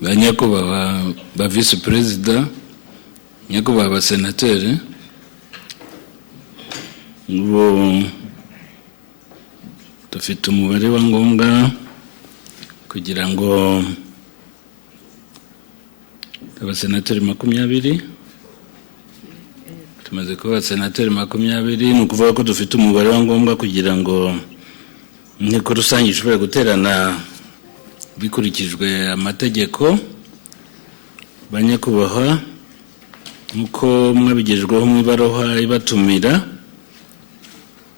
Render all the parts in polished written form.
banyakubahwa ba vice president, nyakubahwa abasenateri, ngo dufite umubare wa ngombwa kugira ngo abasenateri 20 tumaze kuba abasenateri 20, ni ukuvuga ko dufite umubare wa ngombwa kugira ngo Inteko Rusange ishobore guterana bikurikijwe amategeko. Banyakubahwa, nkuko mwabigejweho mu ibaruwa ibatumira,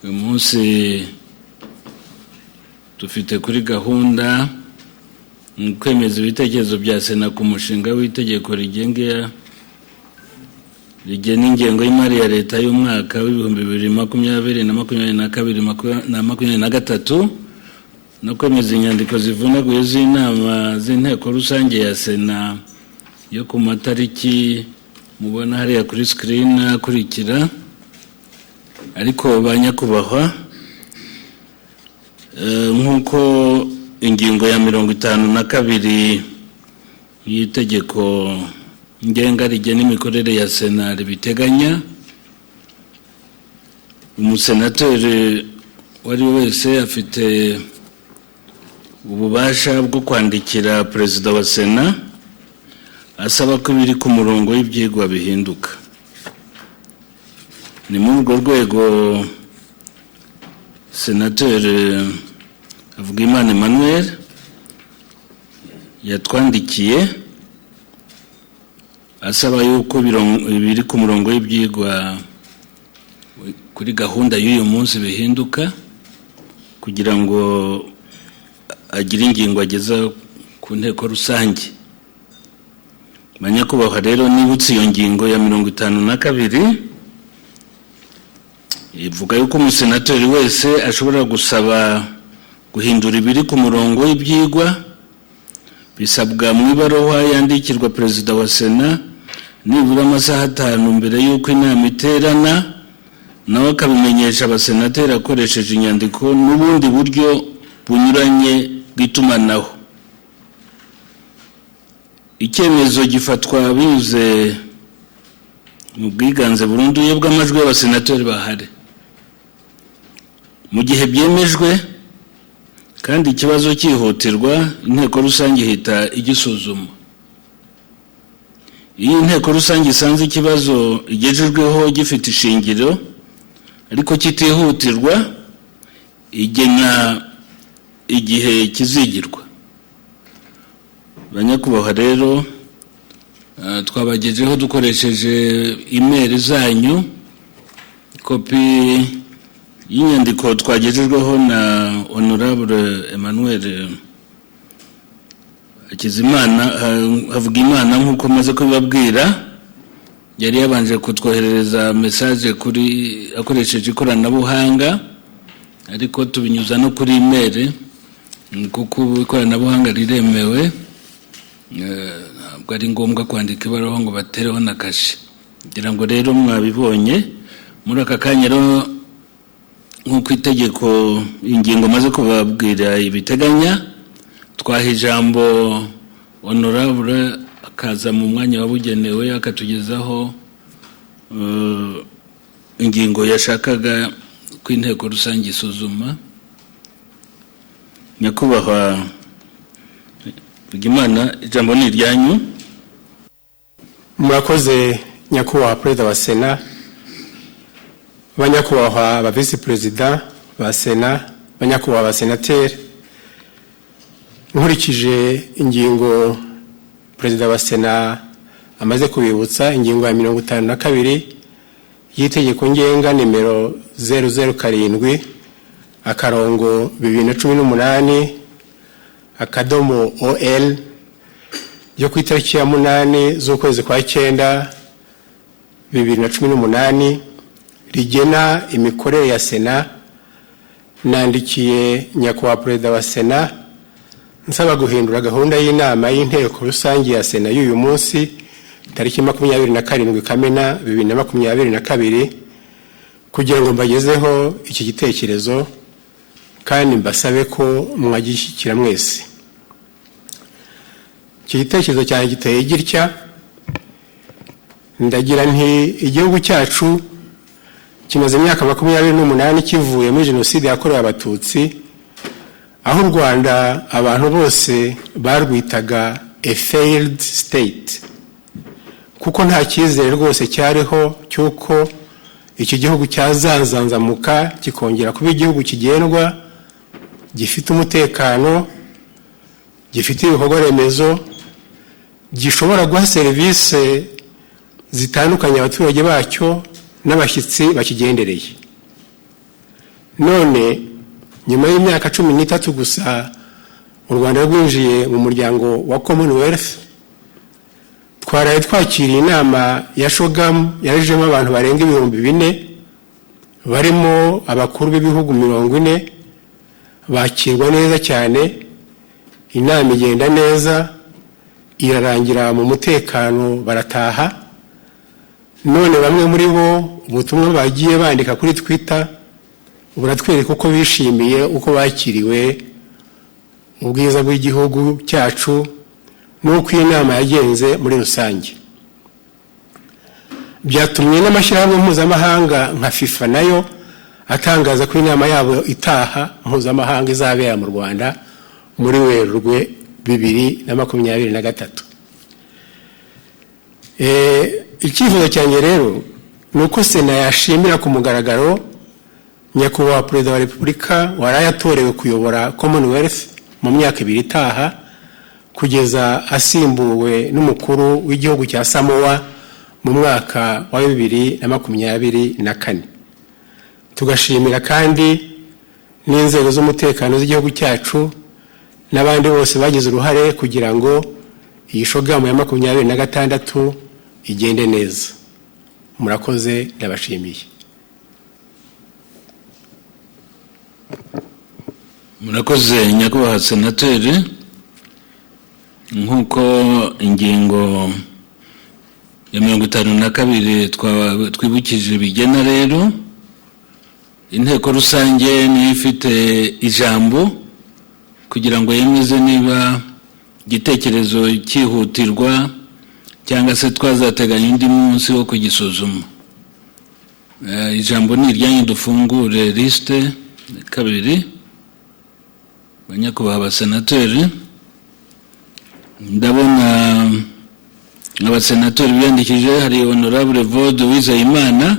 uyu munsi dufite kuri gahunda kwemeza ibitekerezo bya Sena ku mushinga w'itegeko rigena ingengo y'imari ya Leta y'umwaka w'ibihumbi 2022 na 2023 no kwemeza inyandiko zivunaguye z'inama z'Inteko Rusange ya Sena yo ku matariki mubona hariya kuri screen akurikira. Ariko banyakubahwa, nkuko ingingo ya 52 y'itegeko ngenga rigena imikorere ya Sena biteganya, umusenateri wari wese afite ububasha bwo kwandikira perezida wa Sena asaba ko biri ku murongo w'ibyigwa bihinduka. Ni muri urwo rwego senateri Havugimana Emmanuel yatwandikiye asaba yuko biri ku murongo w'ibyigwa kuri gahunda y'uyu munsi bihinduka, kugira ngo agire ingingo ageza ku Nteko Rusange. Banyakubahwa rero, nibutse iyo ngingo ya 52 ivuga yuko umusenateri wese ashobora gusaba guhindura ibiri ku murongo w'ibyigwa, bisabwa mu ibaruwa yandikirwa perezida wa Sena nibura amasaha 5 mbere yuko inama iterana, nawe akabimenyesha abasenateri akoresheje inyandiko n'ubundi buryo bunyuranye bw'itumanaho. Icyemezo gifatwa binyuze mu bwiganze burunduye bw'amajwi y'abasenateri bahari. Mu gihe byemejwe kandi ikibazo cyihutirwa, Inteko Rusange ihita igisuzuma. Iyi Inteko Rusange isanze ikibazo igejejweho gifite ishingiro ariko kitihutirwa, igena igihe kizigirwa. Banyakubahwa rero, twabagejeho dukoresheje email zanyu kopi y'inyandiko twagejejweho na Honorable Emmanuel Havugimana, nkuko maze kubabwira. Yari yabanje kutwoherereza message kuri akoresheje ikoranabuhanga, ariko tubinyuza no kuri email kuko ikoranabuhanga riremewe. Ntabwo ari ngombwa kwandika ibaruwa ngo batereho na kashe. Ngira ngo rero mwabibonye muri aka kanya, rero nkuko itegeko ingingo maze kubabwira ibiteganya, twaha ijambo Honorable akaza mu mwanya wabugenewe akatugezaho ingingo yashakaga ku Inteko Rusange isuzuma. Nyakubahwa Havugimana, ijambo ni iryanyu. Murakoze nyakubahwa Perezida wa Sena, banyakubahwa ba Vice President ba Sena, banyakubahwa abasenateri. Nkurikije ingingo Perezida wa Sena amaze kubibutsa, ingingo ya 52 y'itegeko ngenga nimero 007 akarongo 2018 akadomo OL yo ku itariki ya 8 z'ukwezi kwa 9 2018 rigena imikorere ya Sena, nandikiye nyakubahwa Perezida wa Sena nsaba guhindura gahunda y'inama y'Inteko Rusange ya Sena y'uyu munsi tariki 27 Kamena 2022 kugira ngo mbagezeho iki gitekerezo kandi mbasabe ko mwagishyikira mwese. iki gitekerezo cyane giteye gitya, ndagira nti igihugu cyacu kimaze imyaka 28 kivuye muri jenoside yakorewe abatutsi, aho u Rwanda abantu bose barwitaga a failed state, kuko nta cyizere rwose cyariho cyuko iki gihugu cyazanzamuka kikongera kuba igihugu kigendwa, gifite umutekano, gifite ibikorwa remezo, gishobora guha serivisi zitandukanye abaturage bacyo n'abashyitsi bakigendereye. None nyuma y'imyaka 13 gusa u Rwanda rwinjiye mu muryango wa Commonwealth, twaraye twakiriye inama ya Shogam yarijemo abantu barenga 4,000 barimo abakuru b'ibihugu 40, bakirwa neza cyane, inama igenda neza, irarangira mu mutekano, barataha. None bamwe muri bo ubutumwa bagiye bandika kuri Twitter buratwereka uko bishimiye uko bakiriwe ubwiza bw'igihugu cyacu n'uko inama yagenze muri rusange. Byatumye n'amashyirahamwe mpuzamahanga nka FIFA nayo atangaza ko inama yabo itaha mpuzamahanga izabera mu Rwanda muri Werurwe 2023. Icyifuzo cyanjye rero nuko Sena yashimira ku mugaragaro nyakubahwa Perezida wa Repubulika waraye atorewe kuyobora Commonwealth mu myaka 2 itaha, kugeza asimbuwe n'umukuru w'igihugu cya Samoa mu mwaka wa 2024. Tugashimira kandi n'inzego z'umutekano z'igihugu cyacu n'abandi bose bagize uruhare kugira ngo iyi shogamu ya 26 igende neza. Murakoze, ndabashimiye. Murakoze nyakubahwa senateri. Nkuko ingengo ya 52 twibukije bigena rero, Inteko Rusange ni ifite ijambo kugira ngo yemeze niba igitekerezo cyihutirwa cyangwa se twazateganya undi munsi wo kugisuzuma. Ijambo ni iryanyu, dufungure liste kabiri. Banyakubahwa abasenateri, ndabona abasenateri biyandikije. Hari Honorable Vode Uwizeyimana,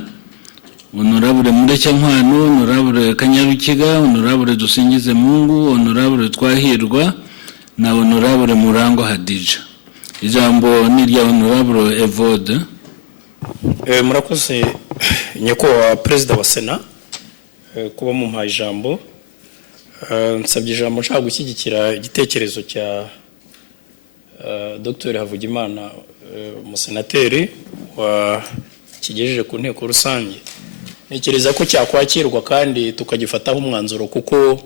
Honorable Murecyankwano, Honorable Kanyarukiga, Honorable Dusingizemungu, Honorable Twahirwa na Honorable Murango Hadija. Ijambo ni irya Honorable Evode. Murakoze nyakubahwa Perezida wa Sena kuba mumpaye ijambo. Nsabye ijambo nshaka gushyigikira igitekerezo cya Dr. Havugimana, umusenateri kigejeje ku Nteko Rusange. Ntekereza ko cyakwakirwa kandi tukagifataho umwanzuro, kuko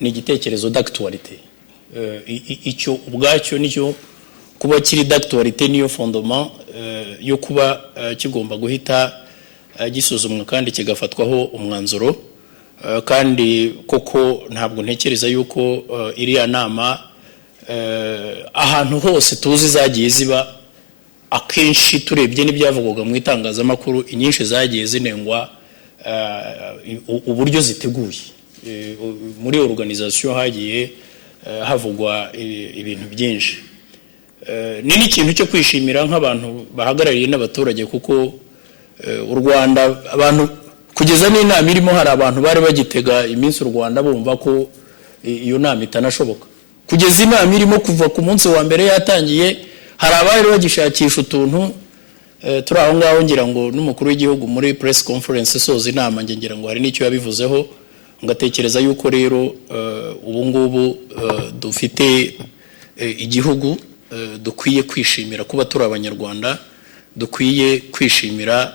ni igitekerezo d'actualité. Icyo ubwacyo nicyo kuba kiri d'actualité, niyo fondement yo kuba kigomba guhita gisuzumwa kandi kigafatwaho umwanzuro. Kandi koko ntabwo ntekereza yuko iriya nama ahantu hose tuzi zagiye ziba, akenshi turebye n'ibyavugwaga mu itangazamakuru, inyinshi zagiye zinengwa uburyo ziteguye. Muri organisation hagiye havugwa ibintu byinshi. Ni n'ikintu cyo kwishimira nk'abantu bahagarariye n'abaturage, kuko u Rwanda abantu kugeza n'inama irimo hari abantu bari bagitega iminsi u Rwanda bumva ko iyo nama itanashoboka. Kugeza inama irimo kuva ku munsi wa mbere yatangiye, hari abari bagishakisha utuntu turi aho ngaho. Ngira ngo n'umukuru w'igihugu muri press conference soza inama, ngira ngo hari n'icyo yabivuzeho. Ngatekereza yuko rero ubu ngubu dufite igihugu dukwiye kwishimira kuba turi abanyarwanda, dukwiye kwishimira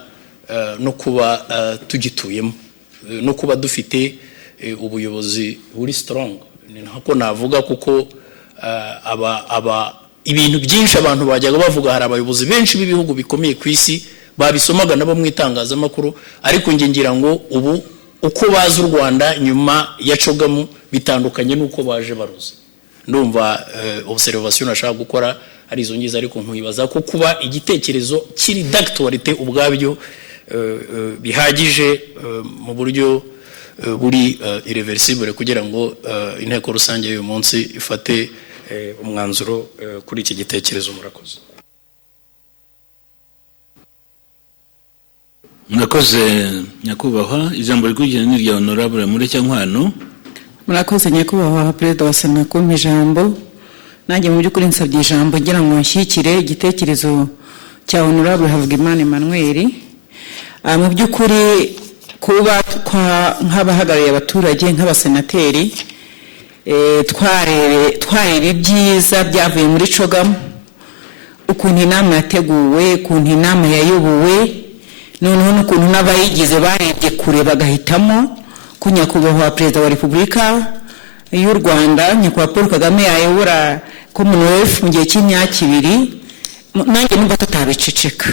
no kuba tugituyemo, no kuba dufite ubuyobozi buri strong. Nako navuga, kuko ibintu byinshi abantu bajyaga bavuga, hari abayobozi benshi b'ibihugu bikomeye ku isi babisomaga nabo mu itangazamakuru, ariko ngira ngo ubu uko bazi u Rwanda nyuma ya cogamu bitandukanye nuko baje baruza. Ndumva observation nashaka gukora ari izo ngizo, ariko nkwibaza ko kuba igitekerezo kiri d'actualité ubwabyo bihagije mu buryo buri irreversible kugira ngo inteko rusange y'uyu munsi ifate umwanzuro kuri iki gitekerezo. Murakoze. Murakoze nyakubahwa. Ijambo rikurikira ni rya honorable Murecyantwano. Murakoze nyakubahwa perezida wa Sena kumpa ijambo. Nanjye mu by'ukuri nsabye ijambo ngira ngo nshyikire igitekerezo cya honorable Havugimana Emmanuel. Mu by'ukuri kuba nk'abahagarariye abaturage nk'abasenateri twarere ibyiza byavuye muri COGAM, ukuntu inama yateguwe, ukuntu inama yayobowe, noneho n'ukuntu n'abayigize barebye kure bagahitamo ko nyakubahwa perezida wa Repubulika y'u Rwanda nyakubahwa Paul Kagame yayobora Commonwealth mu gihe cy'imyaka 2. Nanjye numva tutabiceceka,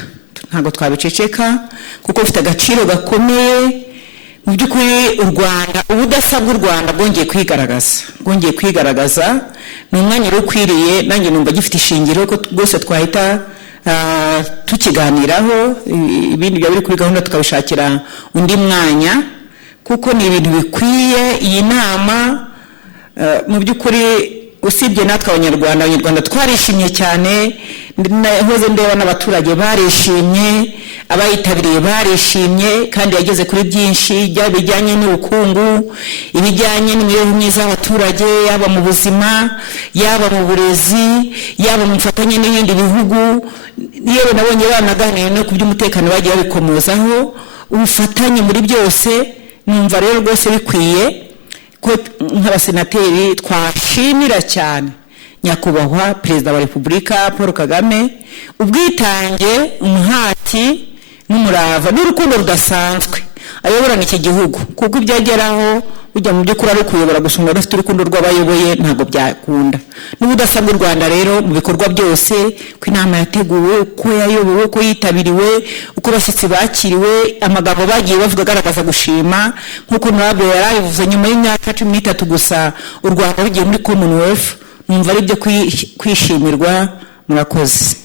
ntabwo twabiceceka kuko ufite agaciro gakomeye. Mu by'ukuri u Rwanda, ubudasa bw'u Rwanda bwongeye kwigaragaza ni umwanya ukwiriye. Nanjye numva gifite ishingiro ko rwose twahita tukiganiraho, ibindi bya biri kuri gahunda tukabishakira undi mwanya, kuko ni ibintu bikwiye. Iyi nama mu by'ukuri usibye natwe abanyarwanda twarishimye cyane, nahoze ndeba n'abaturage barishimye, abayitabiriye barishimye, kandi yageze kuri byinshi bijyanye n'ubukungu, ibijyanye n'imibereho myiza y'abaturage, yaba mu buzima, yaba mu burezi, yaba mu bufatanye n'ibindi bihugu. Yewe nabonye banaganira no ku by'umutekano bagiye babikomozaho, ubufatanye muri byose. Numva rero rwose bikwiye ko nk'abasenateri twashimira cyane nyakubahwa perezida wa Repubulika Paul Kagame, ubwitange, umuhati n'umurava n'urukundo rudasanzwe ayoborana iki gihugu, kuko ibyageraho ujya mu by'ukuri ari kuyobora gusumba udafite urukundo rw'abayoboye ntabwo byakunda. N'ubudasa bw'u Rwanda rero mu bikorwa byose, ko inama yateguwe, uko yayobowe, uko yitabiriwe, uko abashyitsi bakiriwe, amagambo bagiye bavuga agaragaza gushima, nk'uko nabwo yarabivuze nyuma y'imyaka 13 gusa u Rwanda rugiye muri Commonwealth. Numva ari byo kwishimirwa. Murakoze.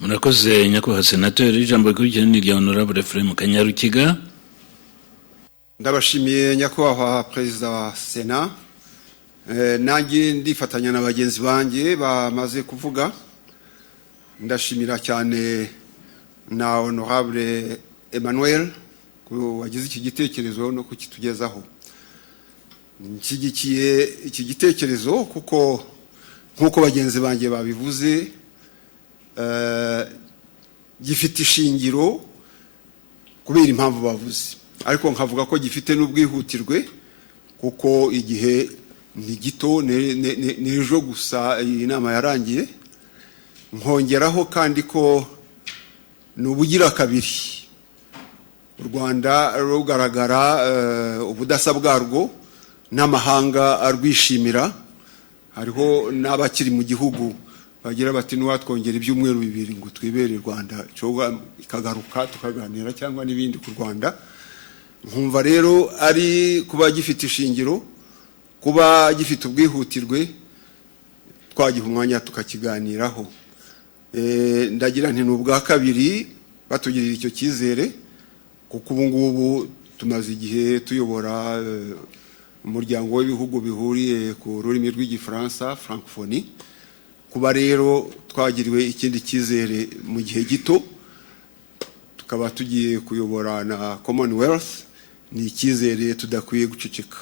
Murakoze nyakubahwa senateri. Ijambo rikurikira ni rya honorable Fremu Kanyarukiga. Ndabashimiye nyakubahwa perezida wa Sena. Nanjye ndifatanya na bagenzi banjye bamaze kuvuga. Ndashimira cyane na honorable Emmanuel wagize iki gitekerezo no kukitugezaho. Nshyigikiye iki gitekerezo kuko nkuko bagenzi banjye babivuze, gifite ishingiro kubera impamvu bavuze, ariko nkavuga ko gifite n'ubwihutirwe kuko igihe ni gito, n'ejo gusa iyi nama yarangiye. Nkongeraho kandi ko n'ubugira kabiri u Rwanda rugaragara ubudasa bwarwo n'amahanga arwishimira. Hariho n'abakiri mu gihugu bagira bati n'uwatwongera ibyumweru 2 ngo twibere Rwanda cyoga ikagaruka tukaganira cyangwa n'ibindi ku Rwanda. Nkumva rero ari kuba gifite ishingiro, kuba gifite ubwihutirwe, twagiha umwanya tukakiganiraho. Ndagira nti n'ubwa kabiri batugirira icyo cyizere, kuko ubu ngubu tumaze igihe tuyobora umuryango w'ibihugu bihuriye ku rurimi rw'igifaransa francophonie. Kuba rero twagiriwe ikindi cyizere mu gihe gito tukaba tugiye kuyobora na Commonwealth, ni icyizere tudakwiye guceceka.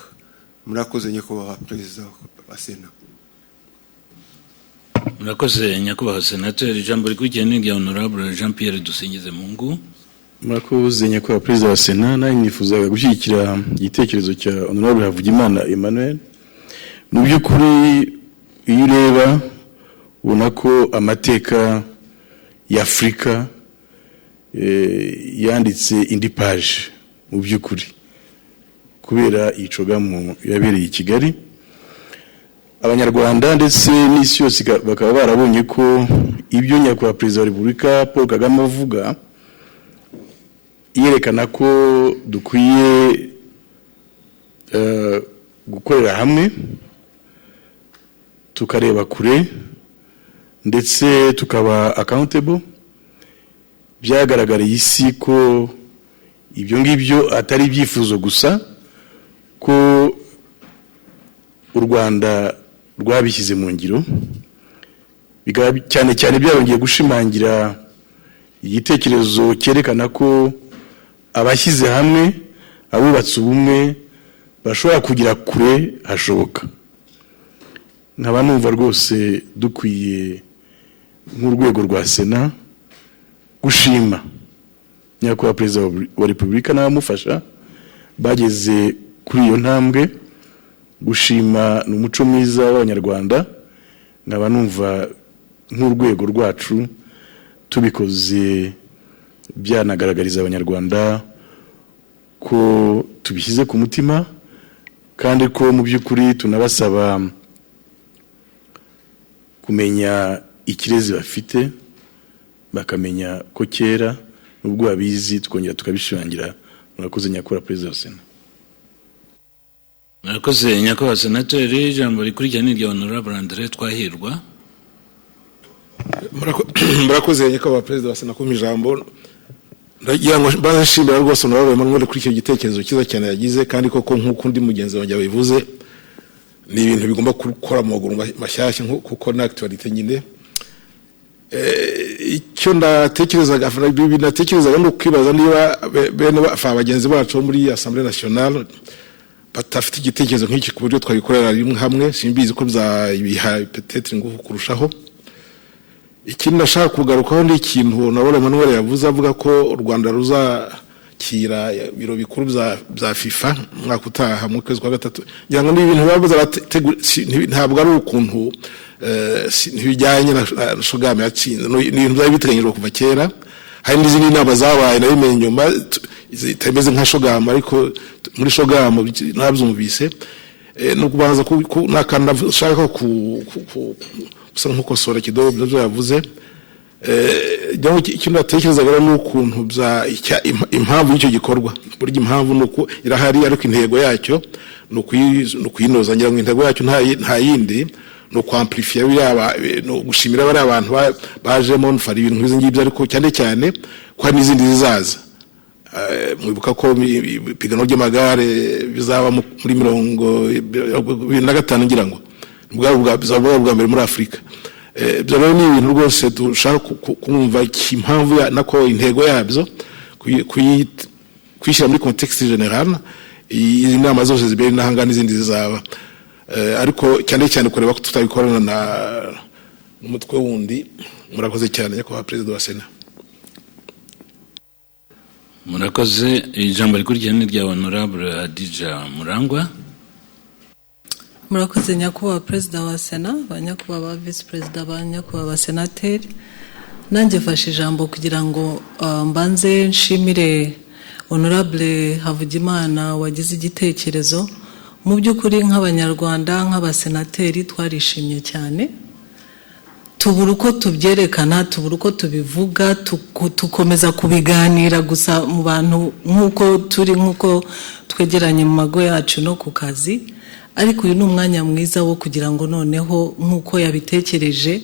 Murakoze nyakubahwa perezida wa Sena. Murakoze nyakubahwa senateri. Ijambo rikurikira ni rya honorable Jean Pierre Dusingizemungu. Murakoze nyakubahwa perezida wa Sena. Nanjye nifuzaga gushyigikira igitekerezo cya honorable Havugimana Emmanuel. Mu by'ukuri iyo ureba ubona ko amateka ya Afrika yanditse indi page mu by'ukuri kubera icogamo yabereye i Kigali. Abanyarwanda ndetse n'isi yose bakaba barabonye ko ibyo nyakubahwa perezida wa Repubulika Paul Kagame avuga yerekana ko dukwiye gukorera hamwe tukareba kure ndetse tukaba accountable. Byagaragariye isi ko ibyo ngibyo atari ibyifuzo gusa, ko u Rwanda rwabishyize mu ngiro, cyane cyane byarongeye gushimangira igitekerezo cyerekana ko abashyize hamwe, abubatse ubumwe bashobora kugira kure hashoboka. Nkaba numva rwose dukwiye nk'urwego rwa Sena gushima nyakubahwa Perezida wa Repubulika n'abamufasha bageze kuri iyo ntambwe. Gushima ni umuco mwiza w'Abanyarwanda. Nkaba numva nk'urwego rwacu tubikoze byanagaragariza Abanyarwanda ko tubishyize ku mutima, kandi ko mu by'ukuri tunabasaba kumenya ikirezi bafite, bakamenya ko kera nubwo babizi tukongera tukabishimangira. Murakoze nyakubahwa Perezida wa Sena. Murakoze nyakubahwa Senateri. Ijambo rikurikira ni rya Honorable André Twahirwa. Murakoze nyakubahwa Perezida wa Sena kumpa ijambo. Ndagira ngo bazashimira rwose Honorable Emmanuel kuri icyo gitekerezo cyiza cyane yagize, kandi koko nk'uko undi mugenzi wanjye yabivuze ni ibintu bigomba gukora mu maguru mashyashya kuko na actualité nyine. Icyo ndatekerezaga no kwibaza niba bene abagenzi bacu muri Assemblée Nationale batafite igitekerezo nk'iki ku buryo twabikorera rimwe hamwe. Simbizi ko byabiha peut-être ingufu kurushaho. Ikindi nashaka kugarukaho ni ikintu nabona Emmanuel yavuze, avuga ko u Rwanda ruzakira biro bikuru bya FIFA mwaka utaha mu kwezi kwa gatatu. Ngira ngo ni ibintu bavuze ntabwo ari ukuntu ntibijyanye na Shogame yatsinze, ni ibintu byari biteganyijwe kuva kera. Hari n'izindi nama zabaye na rimwe nyuma zitameze nka Shogame, ariko muri Shogame nabyumvise. No kubanza nakanda shaka gusa nk'ukosora kidogo byo yavuze. Ikintu natekerezaga ni ukuntu impamvu y'icyo gikorwa, burya impamvu nuko irahari, ariko intego yacyo no kuyinoza. Ngira ngo intego yacyo nta yindi no kwamplifia no gushimira bari abantu bajemo nfari ibintu nk'izi ngibyo, ariko cyane cyane kwa n'izindi zizaza. Mwibuka ko ipigano ry'amagare bizaba muri 2025 ngira ngo bizaba bwa mbere muri Afrika. Byo rero ni ibintu rwose dushaka kumva impamvu nako intego yabyo kwishyira muri contexte general. Izi nama zose zibere n'ahanga n'izindi zizaba, ariko cyane cyane kureba ko tutabikorana na umutwe wundi. Murakoze cyane nyakubahwa Perezida wa Sena. Murakoze. Ijambo rikurikira ni rya Honorable Hadija Murangwa. Murakoze nyakubahwa Perezida wa Sena, banyakubahwa Vice President, banyakubahwa Senateri. Nanjye fashe ijambo kugira ngo mbanze nshimire Honorable Havugimana wagize igitekerezo. Mu by'ukuri nk'Abanyarwanda, nk'abasenateri twarishimye cyane. Tubura uko tubyerekana, tubura uko tubivuga, tukomeza kubiganira gusa mu bantu nk'uko turi, nk'uko twegeranye mu mago yacu no ku kazi. Ariko uyu ni umwanya mwiza wo kugira ngo noneho nk'uko yabitekereje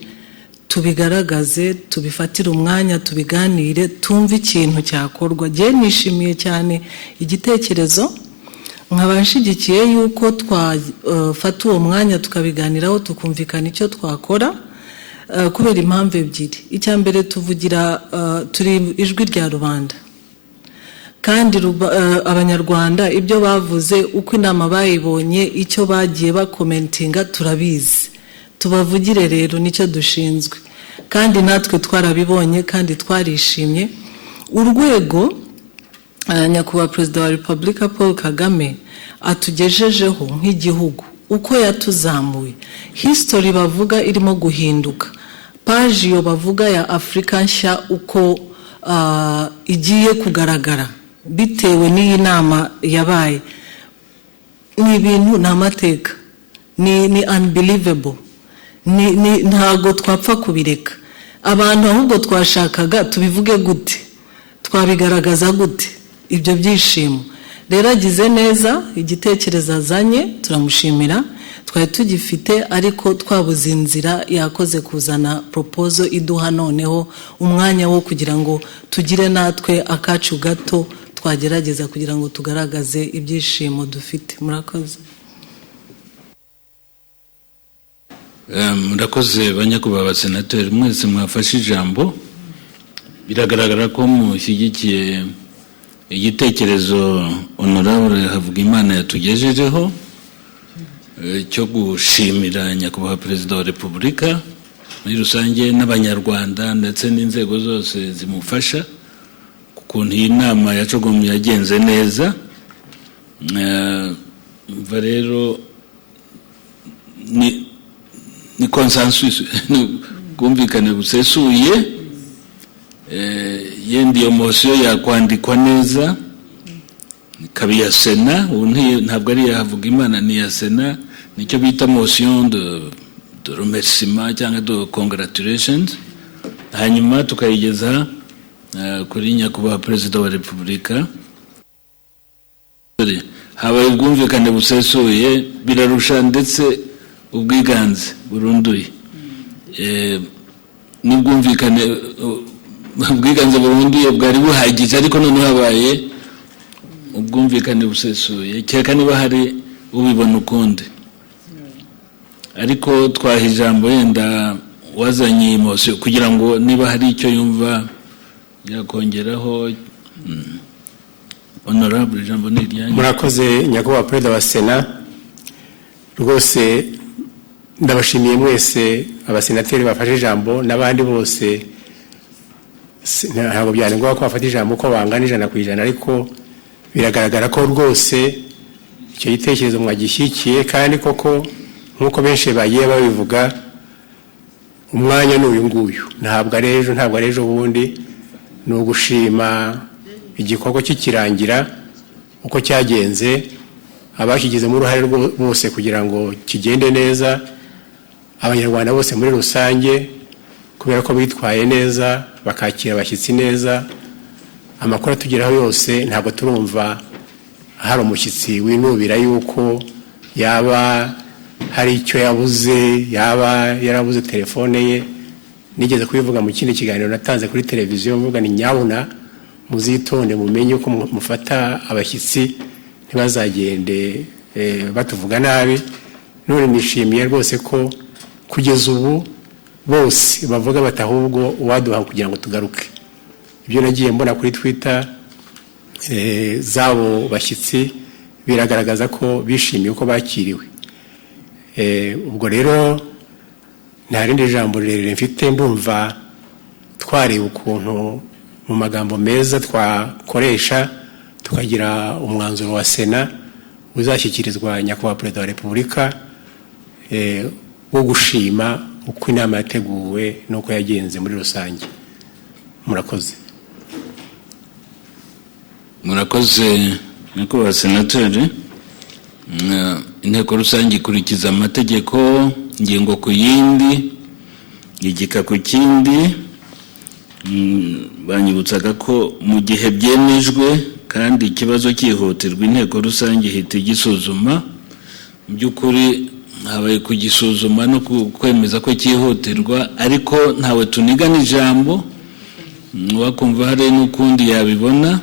tubigaragaze, tubifatire umwanya, tubiganire, tumve ikintu cyakorwa. Je nishimiye cyane igitekerezo, nkabashigikiye yuko twafata uwo mwanya tukabiganiraho, tukumvikana icyo twakora, kubera impamvu ebyiri. Icya mbere tuvugira turi ijwi rya rubanda, kandi Abanyarwanda ibyo bavuze uko inama bayibonye, icyo bagiye bakomentinga turabizi. Tubavugire rero nicyo dushinzwe, kandi natwe twarabibonye kandi twarishimye. Urwego nyakubahwa Perezida wa Repubulika Paul Kagame atugejejeho nk'igihugu, uko yatuzamuye, history bavuga irimo guhinduka, page yo bavuga ya Afrika nshya uko igiye kugaragara bitewe n'iyi nama yabaye. Ni ibintu n'amateka, ni unbelievable, ntago twapfa kubireka. Abantu ahubwo twashakaga tubivuge gute, twabigaragaza gute ibyo byishimo. Rero agize neza igitekerezo azanye, turamushimira. twari tugifite ariko twabuze inzira yakoze kuzana proposal iduha noneho umwanya wo kugira ngo tugire natwe akacu gato twagerageza kugira ngo tugaragaze ibyishimo dufite. Murakoze. Murakoze banyakubahwa abasenateri mwese mwafashe ijambo. Biragaragara ko mushyigikiye igitekerezo honorable Havugimana yatugejejeho cyo gushimira nyakubahwa perezida wa repubulika muri rusange n'abanyarwanda ndetse n'inzego zose zimufasha kukuntu iyi nama yacogomye yagenze neza. Mva rero ni consensus kumvikana busesuye. Yendi iyo motion yakwandikwa neza ikabi ya Sena, ntabwo ari Havugimana ni ya Sena, nicyo bita motion de remerciement cyangwa de congratulations, hanyuma tukayigeza kuri nyakubahwa perezida wa repubulika. Habaye ubwumvikane busesuye, birarusha ndetse ubwiganze burunduye. N'ubwumvikane ubwiganze burunduye bwari buhagije, ariko none habaye ubwumvikane busesuye, cyeka niba hari ubibona ukundi. Ariko twaha ijambo yenda wazanye emotion kugira ngo niba hari icyo yumva yakongeraho. Honorable ijambo ni ryanyu. Murakoze nyakubahwa perezida wa Sena, rwose ndabashimiye mwese abasenateri bafashe ijambo n'abandi bose. Ntabwo byari ngombwa ko bafata ijambo ko bangana 100%, ariko biragaragara ko rwose icyo gitekerezo mwagishyikiye, kandi koko nk'uko benshi bagiye babivuga umwanya n'uyu nguyu, ntabwo ari ejo bundi. Ni ugushima igikorwa kikirangira uko cyagenze, abakigizemo uruhare bose kugira ngo kigende neza, abanyarwanda bose muri rusange kubera ko bitwaye neza bakakira abashyitsi neza. Amakuru atugeraho yose ntabwo turumva hari umushyitsi winubira yuko yaba hari icyo yabuze, yaba yarabuze telefone ye. Nigeze kubivuga mu kindi kiganiro natanze kuri televiziyo, mvuga ni nyabuna muzitonde mumenye uko mufata abashyitsi ntibazagende batuvuga nabi. None nishimiye rwose ko kugeza ubu bose bavuga bati ahubwo uwaduha kugira ngo tugaruke. Ibyo nagiye mbona kuri Twitter zabo bashyitsi biragaragaza ko bishimiye uko bakiriwe. Ubwo rero nta rindi jambo rirerire mfite, ndumva twareba ukuntu mu magambo meza twakoresha tukagira umwanzuro wa Sena uzashyikirizwa nyakubahwa perezida wa repubulika wo gushima uko inama yateguwe n'uko yagenze muri rusange. Murakoze. Murakoze nyakubahwa senateri. Inteko rusange ikurikiza amategeko ingengo ku yindi, igika ku kindi. Banyibutsaga ko mu gihe byemejwe kandi ikibazo cyihutirwa inteko rusange ihita igisuzuma. Mu by'ukuri habaye kugisuzuma no kwemeza ko cyihutirwa, ariko ntawe tunigana ijambo. Wakumva hari n'ukundi yabibona,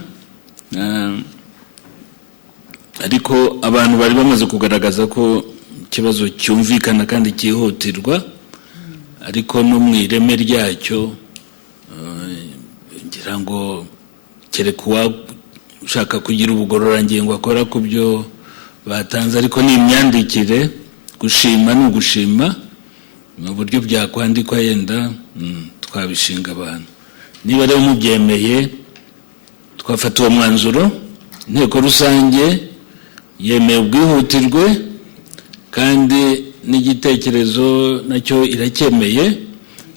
ariko abantu bari bamaze kugaragaza ko ikibazo cyumvikana kandi cyihutirwa, ariko no mu ireme ryacyo ngira ngo kereka ushaka kugira ubugororangingo akora ku byo batanze, ariko ni imyandikire. Gushima ni ugushima, mu buryo byakwandikwa yenda twabishinga abantu. Niba rero mubyemeye twafata uwo mwanzuro, inteko rusange yemeye ubwihutirwe kandi n'igitekerezo nacyo iracyemeye.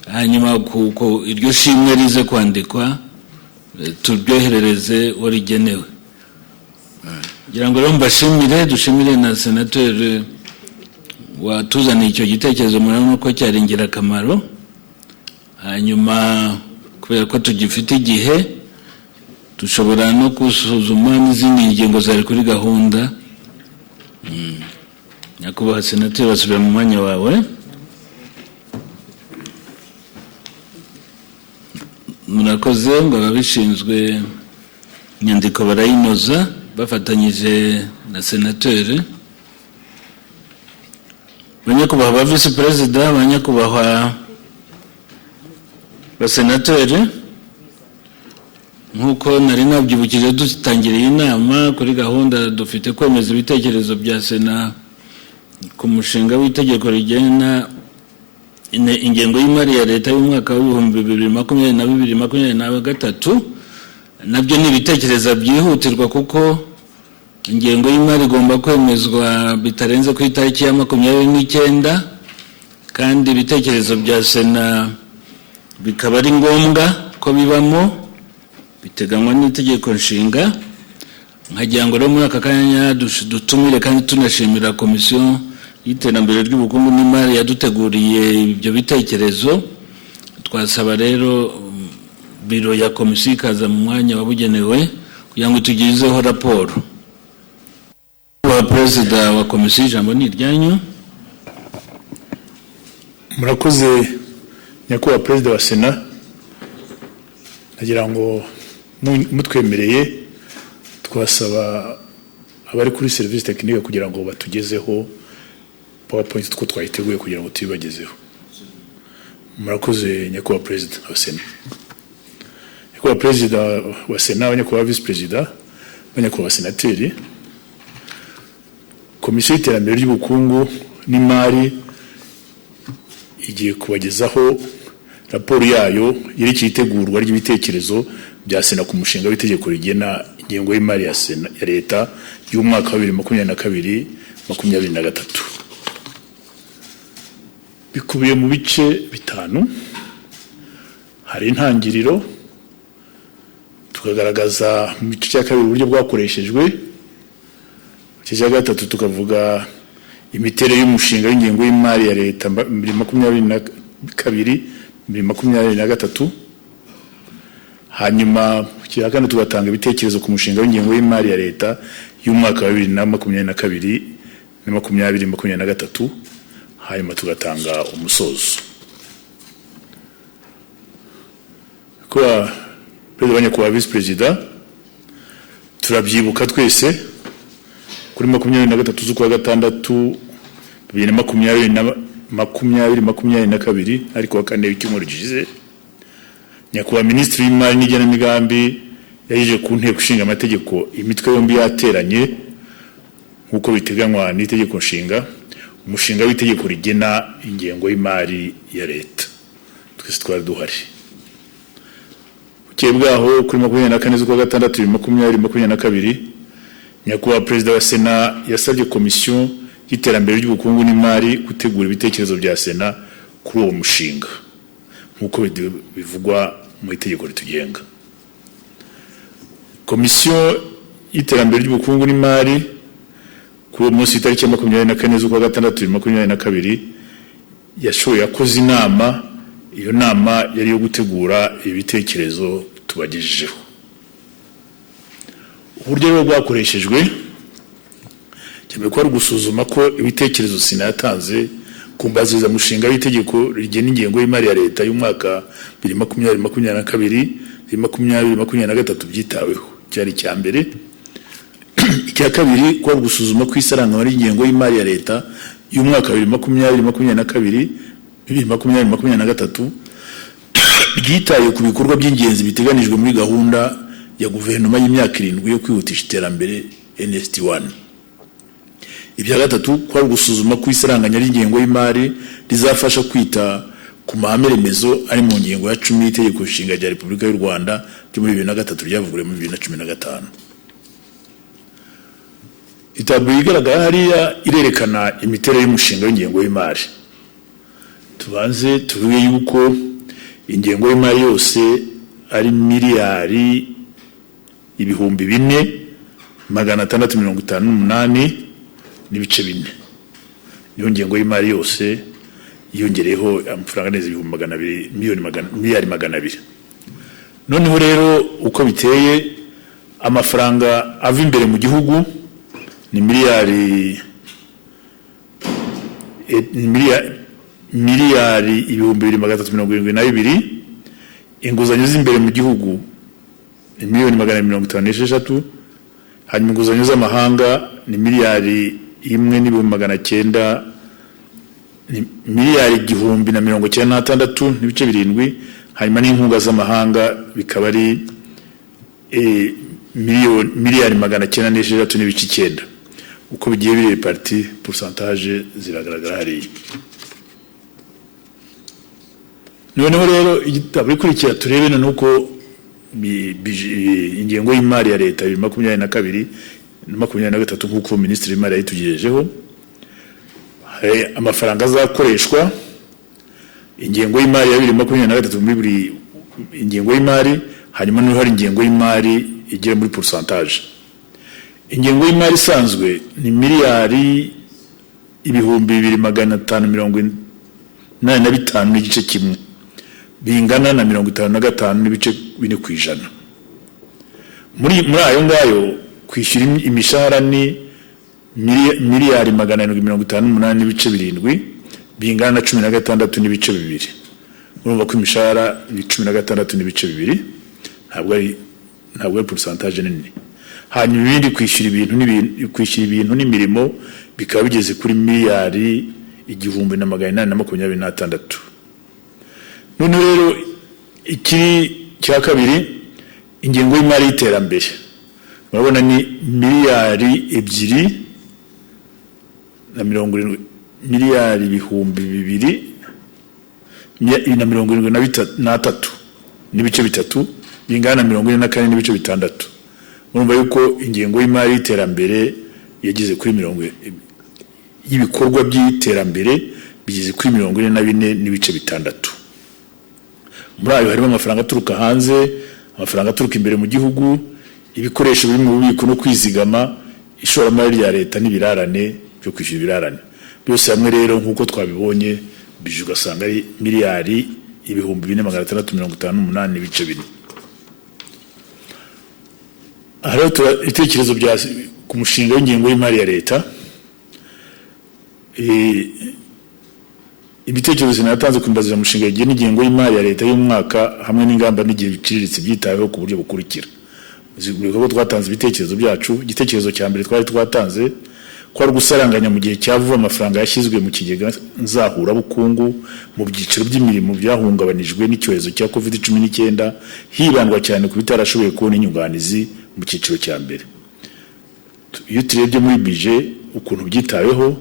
Hanyuma kuko iryo shimwe rize kwandikwa turyoherereze warigenewe. Ngira ngo rero mbashimire, dushimire na senateri watuzaniye icyo gitekerezo, murabona ko cyari ingirakamaro. Hanyuma kubera ko tugifite igihe dushobora no gusuzuma n'izindi ngingo zari kuri gahunda. nyakubahwa senateri basubira mu mwanya wawe. Murakoze ngo ababishinzwe inyandiko barayinoza bafatanyije na senateri. Banyakubahwa ba visi perezida, banyakubahwa ba senateri, nk'uko nari nabyibukije dutangiriye inama kuri gahunda dufite kwemeza ibitekerezo bya Sena ku mushinga w'itegeko rigena ingengo y'imari ya leta y'umwaka w'ibihumbi 2022-2023. Nabyo ni ibitekerezo byihutirwa kuko ingengo y'imari igomba kwemezwa bitarenze ku itariki ya 29, kandi ibitekerezo bya Sena bikaba ari ngombwa ko bibamo biteganywa n'itegeko nshinga. Nkagira ngo rero muri aka kanya dutumire kandi tunashimira komisiyo y'iterambere ry'ubukungu n'imari yaduteguriye ibyo bitekerezo. Twasaba rero biro ya komisiyo ikaza mu mwanya wabugenewe kugira ngo tugizeho raporo. Perezida wa komisiyo, ijambo ni iryanyu. Murakoze nyakubahwa perezida wa Sena, nagira ngo mutwemereye twasaba abari kuri service technique kugira ngo batugezeho PowerPoint two twayiteguye kugira ngo tubibagezeho. Murakoze nyakubahwa perezida wa Sena. Nyakubahwa perezida wa Sena, nyakubahwa vice perezida, nyakubahwa senateri, komisiyo y'iterambere ry'ubukungu n'imari igiye kubagezaho raporo yayo yerekeye itegurwa ry'ibitekerezo bya Sena ku mushinga w'itegeko rigena ingengo y'imari ya Sena ya leta y'umwaka wa 2022-2023. Bikubiye mu bice bitanu. Hari intangiriro, tukagaragaza mu gice cya kabiri uburyo bwakoreshejwe, mu gice cya gatatu tukavuga imiterere y'umushinga w'ingengo y'imari ya leta 2022-2023. Hanyuma kira kandi tugatanga ibitekerezo ku mushinga w'ingengo y'imari ya leta y'umwaka wa 2022-2023. Hanyuma tugatanga umusozo. Kwa perezida nyakubahwa vice perezida, turabyibuka twese kuri 23 z'ukwa gatandatu 2022 ariko wa kane w'icyumweru gishize, nyakubahwa minisitiri w'imari n'igenamigambi yaje ku nteko ishinga amategeko imitwe yombi yateranye nk'uko biteganywa n'itegeko nshinga umushinga w'itegeko rigena ingengo y'imari ya leta. Twese twari duhari. Ukebwaho kuri 24 z'ukwa gatandatu 2022, nyakubahwa perezida wa Sena yasabye komisiyo y'iterambere ry'ubukungu n'imari gutegura ibitekerezo bya Sena kuri uwo mushinga nk'uko bivugwa mu itegeko ritugenga. Komisiyo y'iterambere ry'ubukungu n'imari kuri uwo munsi itariki ya 24 z'ukwa gatandatu 2022 yashoboye yakoze inama. Iyo nama yari yo gutegura ibitekerezo tubagejejeho. Uburyo rero bwakoreshejwe cyane ko ari gusuzuma ko ibitekerezo Sena yatanze kumbaziza mushinga w'itegeko rigena ingengo y'imari ya leta y'umwaka 2022-2023 byitaweho. Cyari cya mbere. Icya kabiri ko ari gusuzuma ko isaranganywa ry'ingengo y'imari ya leta y'umwaka 2022-2023 byitaye ku bikorwa by'ingenzi biteganijwe muri gahunda ya guverinoma y'imyaka 7 yo kwihutisha iterambere NST1. Ibya gatatu ko ari gusuzuma ko isaranganya ry'ingengo y'imari rizafasha kwita ku mahame remezo ari mu ngingo ya 10 y'itegeko nshinga rya Repubulika y'u Rwanda ryo muri 2003 ryavuguruwe muri 2015. Itaburo igaragara hariya irerekana imiterere y'umushinga w'ingengo y'imari. Tubanze tuvuge yuko ingengo y'imari yose ari miliyari 4,658 n'ibice 4. Niyo ngengo y'imari yose yongereho amafaranga neza 200,000,000. Noneho rero uko biteye amafaranga ava imbere mu gihugu ni miliyari miliyari ibihumbi 272, inguzanyo z'imbere mu gihugu ni miliyoni 156, hanyuma inguzanyo z'amahanga ni miliyari 1,900, ni miliyari 1,096 n'ibice 7, hanyuma n'inkunga z'amahanga bikaba ari miliyari 906 n'ibice 9. uko bigiye biri parti pourcentage ziragaragara hariya. Noneho rero igitabo ikurikira turebe nuko ingengo y'imari ya leta 2022 2023 nk'uko ministre w'imari yitugejejeho amafaranga azakoreshwa. Ingengo y'imari ya 2023 muri ingengo y'imari, hanyuma no hari ingengo y'imari igera muri pourcentage. Ingengo y'imari isanzwe ni miliyari 2,585 n'igice kimwe, bingana na 55 n'ibice 4%. Muri ayo ngayo kwishyura imishahara ni miliyari 758 n'ibice 7, bingana na 16 n'ibice 2. Urumva ko imishahara ni 16 n'ibice 2, ntabwo ari pourcentage nini. Hanyuma ibindi kwishyura ibintu n'imirimo bikaba bigeze kuri miliyari 1,826. None rero ikiri cya kabiri, ingengo y'imari y'iterambere murabona ni miliyari 2,070 miliyari 2,273 n'ibice 3, bingana na 44 n'ibice 6. Urumva yuko ingengo y'imari y'iterambere yagize kuri 40 y'ibikorwa by'iterambere bigeze kuri 44 n'ibice 6. Muri ayo harimo amafaranga aturuka hanze, amafaranga aturuka imbere mu gihugu, ibikoresho biri mu bubiko no kwizigama, ishoramari rya leta n'ibirarane byo kwishyura ibirarane. Byose hamwe rero nk'uko twabibonye bije ugasanga ari miliyari 2,658 n'ibice 4. Aha ibitekerezo bya ku mushinga w'ingengo y'imari ya leta. Ibitekerezo sinatanze kumbazira umushinga igihe n'ingengo y'imari ya leta y'umwaka hamwe n'ingamba n'igihe biciriritse byitaweho ku buryo bukurikira. Ko twatanze ibitekerezo byacu. Igitekerezo cya mbere twari twatanze ko ari gusaranganya mu gihe cyavuye amafaranga yashyizwe mu kigega nzahura bukungu mu byiciro by'imirimo byahungabanijwe n'icyorezo cya COVID-19, hibandwa cyane ku bitarashoboye kubona inyunganizi mu cyiciro cya mbere. Iyo turebye muri budget ukuntu byitaweho,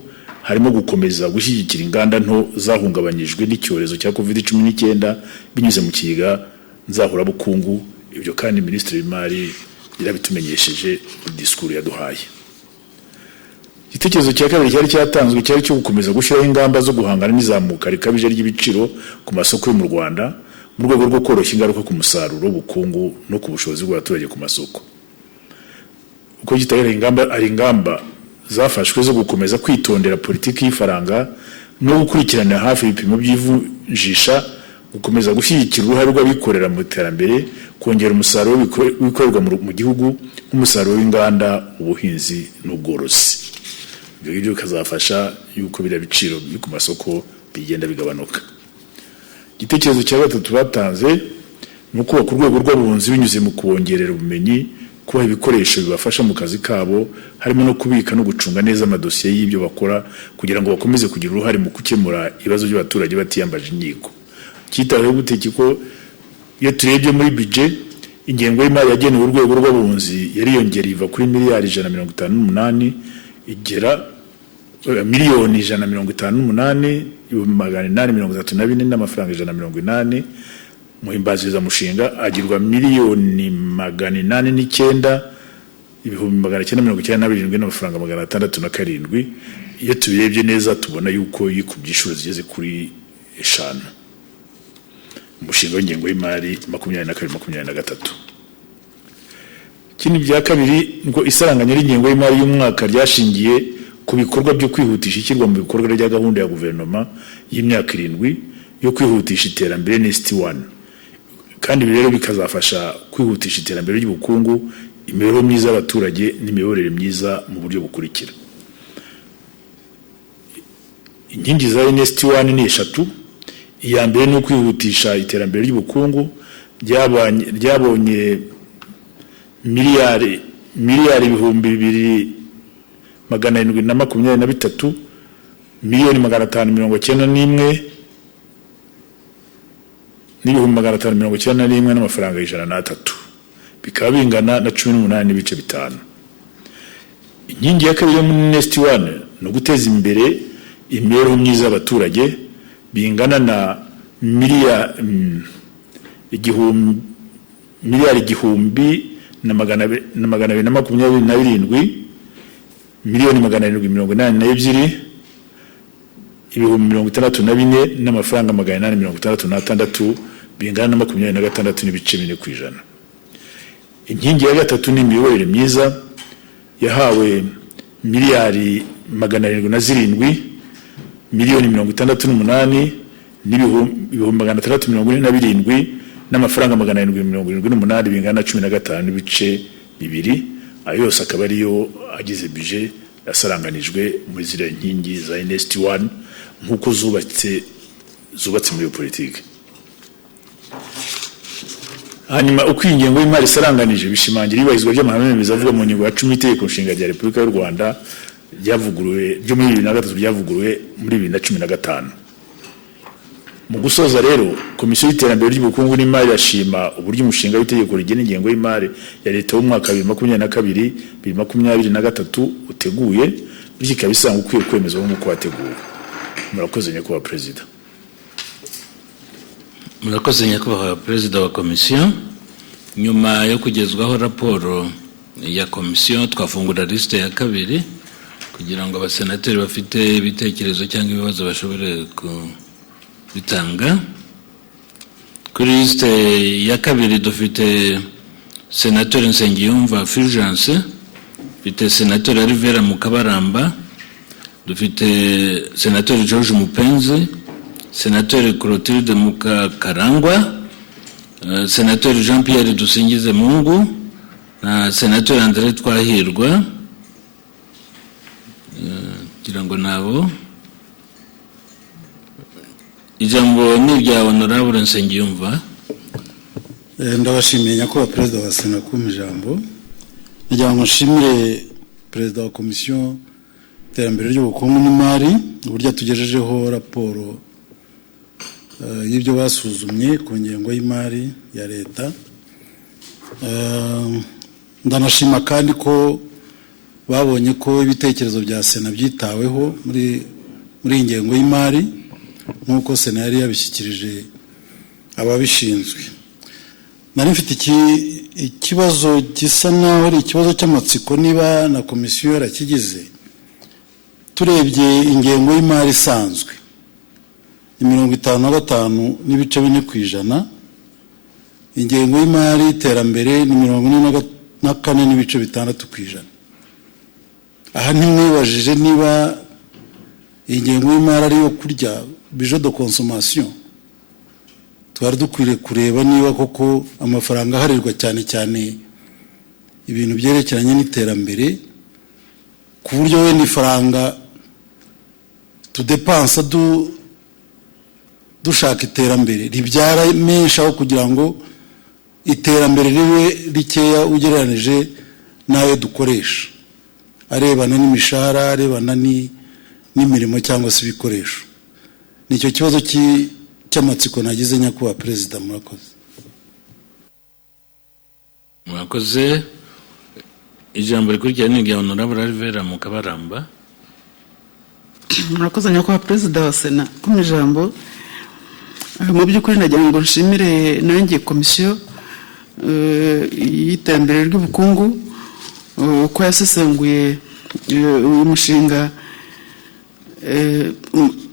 harimo gukomeza gushyigikira inganda nto zahungabanyijwe n'icyorezo cya COVID-19 binyuze mu kigega nzahura bukungu. Ibyo kandi ministre w'imari yarabitumenyesheje mu discours yaduhaye. Igitekerezo cya kabiri cyari cyatanzwe cyari cyo gukomeza gushyiraho ingamba zo guhangana n'izamuka rikabije ry'ibiciro ku masoko yo mu Rwanda mu rwego rwo koroshya ingaruka ku musaruro w'ubukungu no ku bushobozi bw'abaturage ku masoko. Uko gitagera ingamba zafashwe zo gukomeza kwitondera politiki y'ifaranga no gukurikirana hafi ibipimo by'ivunjisha, gukomeza gushyigikira uruhare rw'abikorera mu iterambere, kongera umusaruro w'ikorerwa mu gihugu nk'umusaruro w'inganda, ubuhinzi n'ubworozi. Ibyo ngibyo bikazafasha yuko biriya biciro biri ku masoko bigenda bigabanuka. Igitekerezo cya gatatu batanze ni uko ku rwego rw'abunzi binyuze mu kubongerera ubumenyi, kubaha ibikoresho bibafasha mu kazi kabo, harimo no kubika no gucunga neza amadosiye y'ibyo bakora kugira ngo bakomeze kugira uruhare mu gukemura ibibazo by'abaturage batiyambaje inkiko. Cyitaweho guteka ko iyo turebye muri budget ingengo y'imari yagenewe urwego rw'abunzi yariyongera iva kuri miliyari 158 igera miliyoni 158,834 n'amafaranga 180. Muhimbaziriza mushinga agirwa miliyoni 809,997 n'amafaranga 607. Iyo tubirebye neza tubona yuko yikubye inshuro zigeze kuri 5 umushinga w'ingengo y'imari 2022-2023. Ikindi bya kabiri ngo isaranganya ry'ingengo y'imari y'umwaka ryashingiye ku bikorwa byo kwihutisha ishyirwa mu bikorwa rya gahunda ya guverinoma y'imyaka 7 yo kwihutisha iterambere NST1, kandi rero bikazafasha kwihutisha iterambere ry'ubukungu, imibereho myiza y'abaturage n'imiyoborere myiza mu buryo bukurikira. inkingi za NST1 ni eshatu. Iya mbere ni ukwihutisha iterambere ry'ubukungu ryabonye miliyari 2,723 miliyoni 591 n'ibihumbi 591 n'amafaranga 103, bikaba bingana na 18 n'ibice bitanu. Inkingi ya kabiri yo muri NST1 no guteza imbere imibereho myiza y'abaturage bingana na miliyari 1,227 miliyoni 782 ibihumbi 64 n'amafaranga 866 bingana na 26 n'ibice 4%. Inkingi ya gatatu ni imiyoborere myiza yahawe miliyari 707 miliyoni 68 n'ibihumbi 647 n'amafaranga 778 bingana na 15 n'ibice 2. Ayo yose akaba ariyo agize budget yasaranganijwe muri ziriya nkingi za NST1 nk'uko zubatse muri politiki. Hanyuma uko ingengo y'imari isaranganije bishimangira ibarizwa ry'amahame bizavuga mu ngingo ya 10 y'Inteko Rusange ya Repubulika y'u Rwanda ryavuguruwe ryo muri 2003 ryavuguruwe muri 2015. Mu gusoza rero Komisiyo y'Iterambere ry'Ubukungu n'Imari yashima uburyo umushinga w'itegeko rigena ingengo y'imari ya Leta w'umwaka 2022-2023 uteguye bityo bisanga ukwiye kwemezwa nk'uko wateguwe. Murakoze nyakubahwa Perezida. Murakoze nyakubahwa Perezida wa Komisiyo. Nyuma yo kugezwaho raporo ya Komisiyo twafungura liste ya kabiri kugira ngo abasenateri bafite ibitekerezo cyangwa ibibazo bashobore bitanga. Kuri liste ya kabiri dufite Senateur Nsengiyumva Fulgence, dufite Senateur Rivera Mukabaramba, dufite Senateur George Mupenzi, Senateur Clotilde Mukakarangwa, Senateur Jean-Pierre Dusingize Mungu na Senateur André Twahirwa. Kirango nabo ijambo ni rya Honorable Nsengiyumva. Ndabashimiye nyakubahwa Perezida wa Sena kumpa ijambo. Nagira ngo nshimire Perezida wa Komisiyo y'Iterambere ry'Ubukungu n'Imari uburyo tugejejeho raporo y'ibyo basuzumye ku ngengo y'imari ya Leta. Ndanashima kandi ko babonye ko ibitekerezo bya Sena byitaweho muri ingengo y'imari nk'uko Sena yari yabishyikirije ababishinzwe. Nari mfite ikibazo gisa naho ari ikibazo cy'amatsiko niba na komisiyo yarakigize. Turebye ingengo y'imari isanzwe ni 55 n'ibice 4%, ingengo y'imari iterambere ni 44 n'ibice 6%. Aha ntimwibajije niba ingengo y'imari ari yo kurya budget de consommation. Twari dukwiriye kureba niba koko amafaranga aharirwa cyane cyane ibintu byerekeranye n'iterambere ku buryo we n'ifaranga tudepansa dushaka iterambere ribyara menshi aho kugira ngo iterambere ribe rikeya ugereranije nayo dukoresha, arebana n'imishahara, arebana n'imirimo cyangwa se ibikoresho. Nicyo kibazo cy'amatsiko nagize nyakubahwa Perezida. Murakoze. Ijambo rikurikira ni rya Honorable Rivera Mukabaramba. Murakoze nyakubahwa Perezida wa Sena kumpa ijambo. Mu by'ukuri nagira ngo nshimire nanjye Komisiyo y'Iterambere ry'Ubukungu uko yasesenguye uyu mushinga,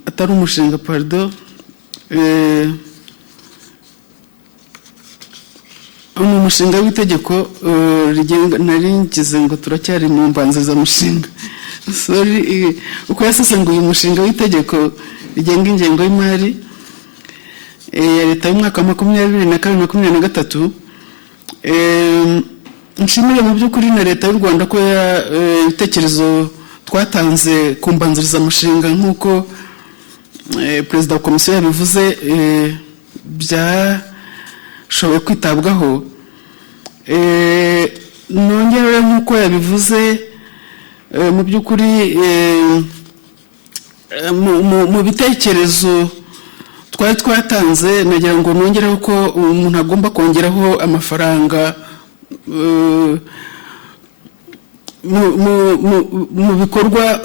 atari umushinga pardon, umushinga w'itegeko rigenga, naringize ngo turacyari mu mbanzirizamushinga, sorry, uko yasesenguye umushinga w'itegeko rigenga ingengo y'imari ya Leta y'umwaka 2022-2023. Nshimire mu by'ukuri na Leta y'u Rwanda ko ibitekerezo twatanze ku mbanzirizamushinga nk'uko perezida wa komisiyo yabivuze byashoboye kwitabwaho. Nongere nk'uko yabivuze mu by'ukuri mu bitekerezo twari twatanze, nagira ngo nongereho ko umuntu agomba kongeraho amafaranga mu bikorwa